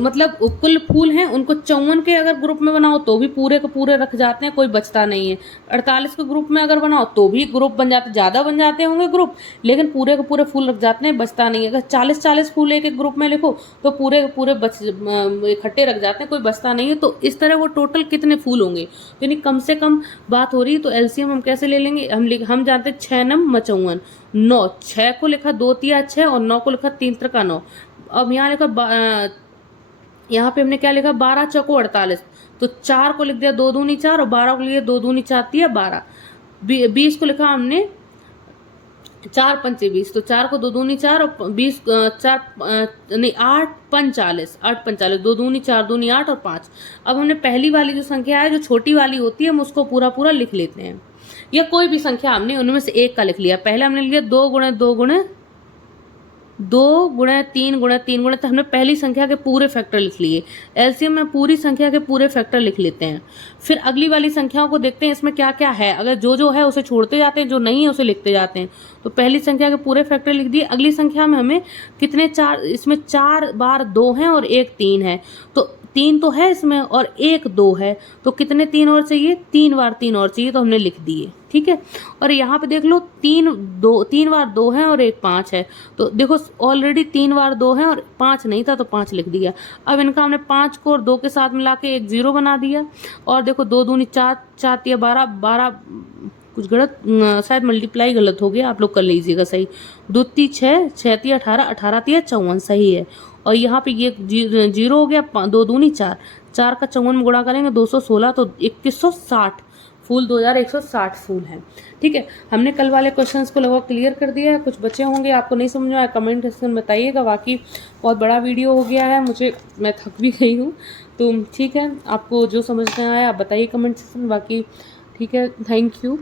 मतलब कुल फूल हैं उनको 54 के अगर ग्रुप में बनाओ तो भी पूरे के पूरे रख जाते हैं, कोई बचता नहीं है। 48 के ग्रुप में अगर बनाओ तो भी ग्रुप बन जाते, ज़्यादा बन जाते होंगे ग्रुप, लेकिन पूरे के पूरे फूल रख जाते हैं, बचता नहीं है। अगर 40 फूल एक ग्रुप में लिखो तो पूरे के पूरे इकट्ठे रख जाते हैं, कोई बचता नहीं है। तो इस तरह वो टोटल कितने फूल होंगे, यानी कम से कम बात हो रही है। तो एलसीएम हम कैसे ले लेंगे, हम जानते हैं 6 नम 54, 9, 6 को लिखा 2 तिया 6 और 9 को लिखा 3 त्रिका 9। अब यहाँ लिखा यहाँ पे हमने क्या लिखा 12 चौको 48, तो 4 को लिख दिया 2 दूनी 4 और 12 को लिखा 2 दूनी 4 तिया 12, 20 को लिखा हमने 4 पंचे 20, तो 4 को 2 दूनी 4 और 20 4 नहीं 8 45, 8 45, 2 दूनी 4 दूनी 8 और 5। अब हमने पहली वाली जो संख्या है जो छोटी वाली होती है हम उसको पूरा पूरा लिख लेते हैं, या कोई भी संख्या हमने उनमें से एक का लिख लिया। पहले हमने लिया 2 गुणे 2 गुणे 2 गुणे 3 गुणे 3 गुणे, तो हमने पहली संख्या के पूरे फैक्टर लिख लिए। एलसीएम में पूरी संख्या के पूरे फैक्टर लिख लेते हैं, फिर अगली वाली संख्याओं को देखते हैं इसमें क्या क्या है, अगर जो है उसे छोड़ते जाते हैं, जो नहीं है उसे लिखते जाते हैं। तो पहली संख्या के पूरे फैक्टर लिख दिए। अगली संख्या में हमें कितने, 4, इसमें 4 बार 2 हैं और 1 3 है, तो 3 तो है इसमें और 1 2 है, तो कितने 3 और चाहिए, 3 बार 3 और चाहिए, तो हमने लिख दिए, ठीक है। और यहाँ पे देख लो 3 बार 2 है और 1 5 है, तो देखो ऑलरेडी 3 बार 2 है और 5 नहीं था तो 5 लिख दिया। अब इनका हमने 5 को और 2 के साथ मिला के एक 0 बना दिया, और देखो 2 दूनी 4, 4 तिया 12, 12 कुछ गलत, शायद मल्टीप्लाई गलत हो गया, आप लोग कर लीजिएगा सही। 2 ती 6, 6 तिया 18, 18 तिया 54, सही है। और यहाँ पे ये 0 हो गया, 2 दूनी 4, 4 का 54 में गुणा करेंगे 216, तो 2160 फूल, 2160 फूल हैं, ठीक है। हमने कल वाले क्वेश्चंस को लगभग क्लियर कर दिया है, कुछ बचे होंगे आपको नहीं समझ में आया कमेंट सेक्शन में बताइएगा। बाकी बहुत बड़ा वीडियो हो गया है, मैं थक भी गई हूँ, तो ठीक है, आपको जो समझ में आया आप बताइए कमेंट सेक्शन। बाकी ठीक है, थैंक यू।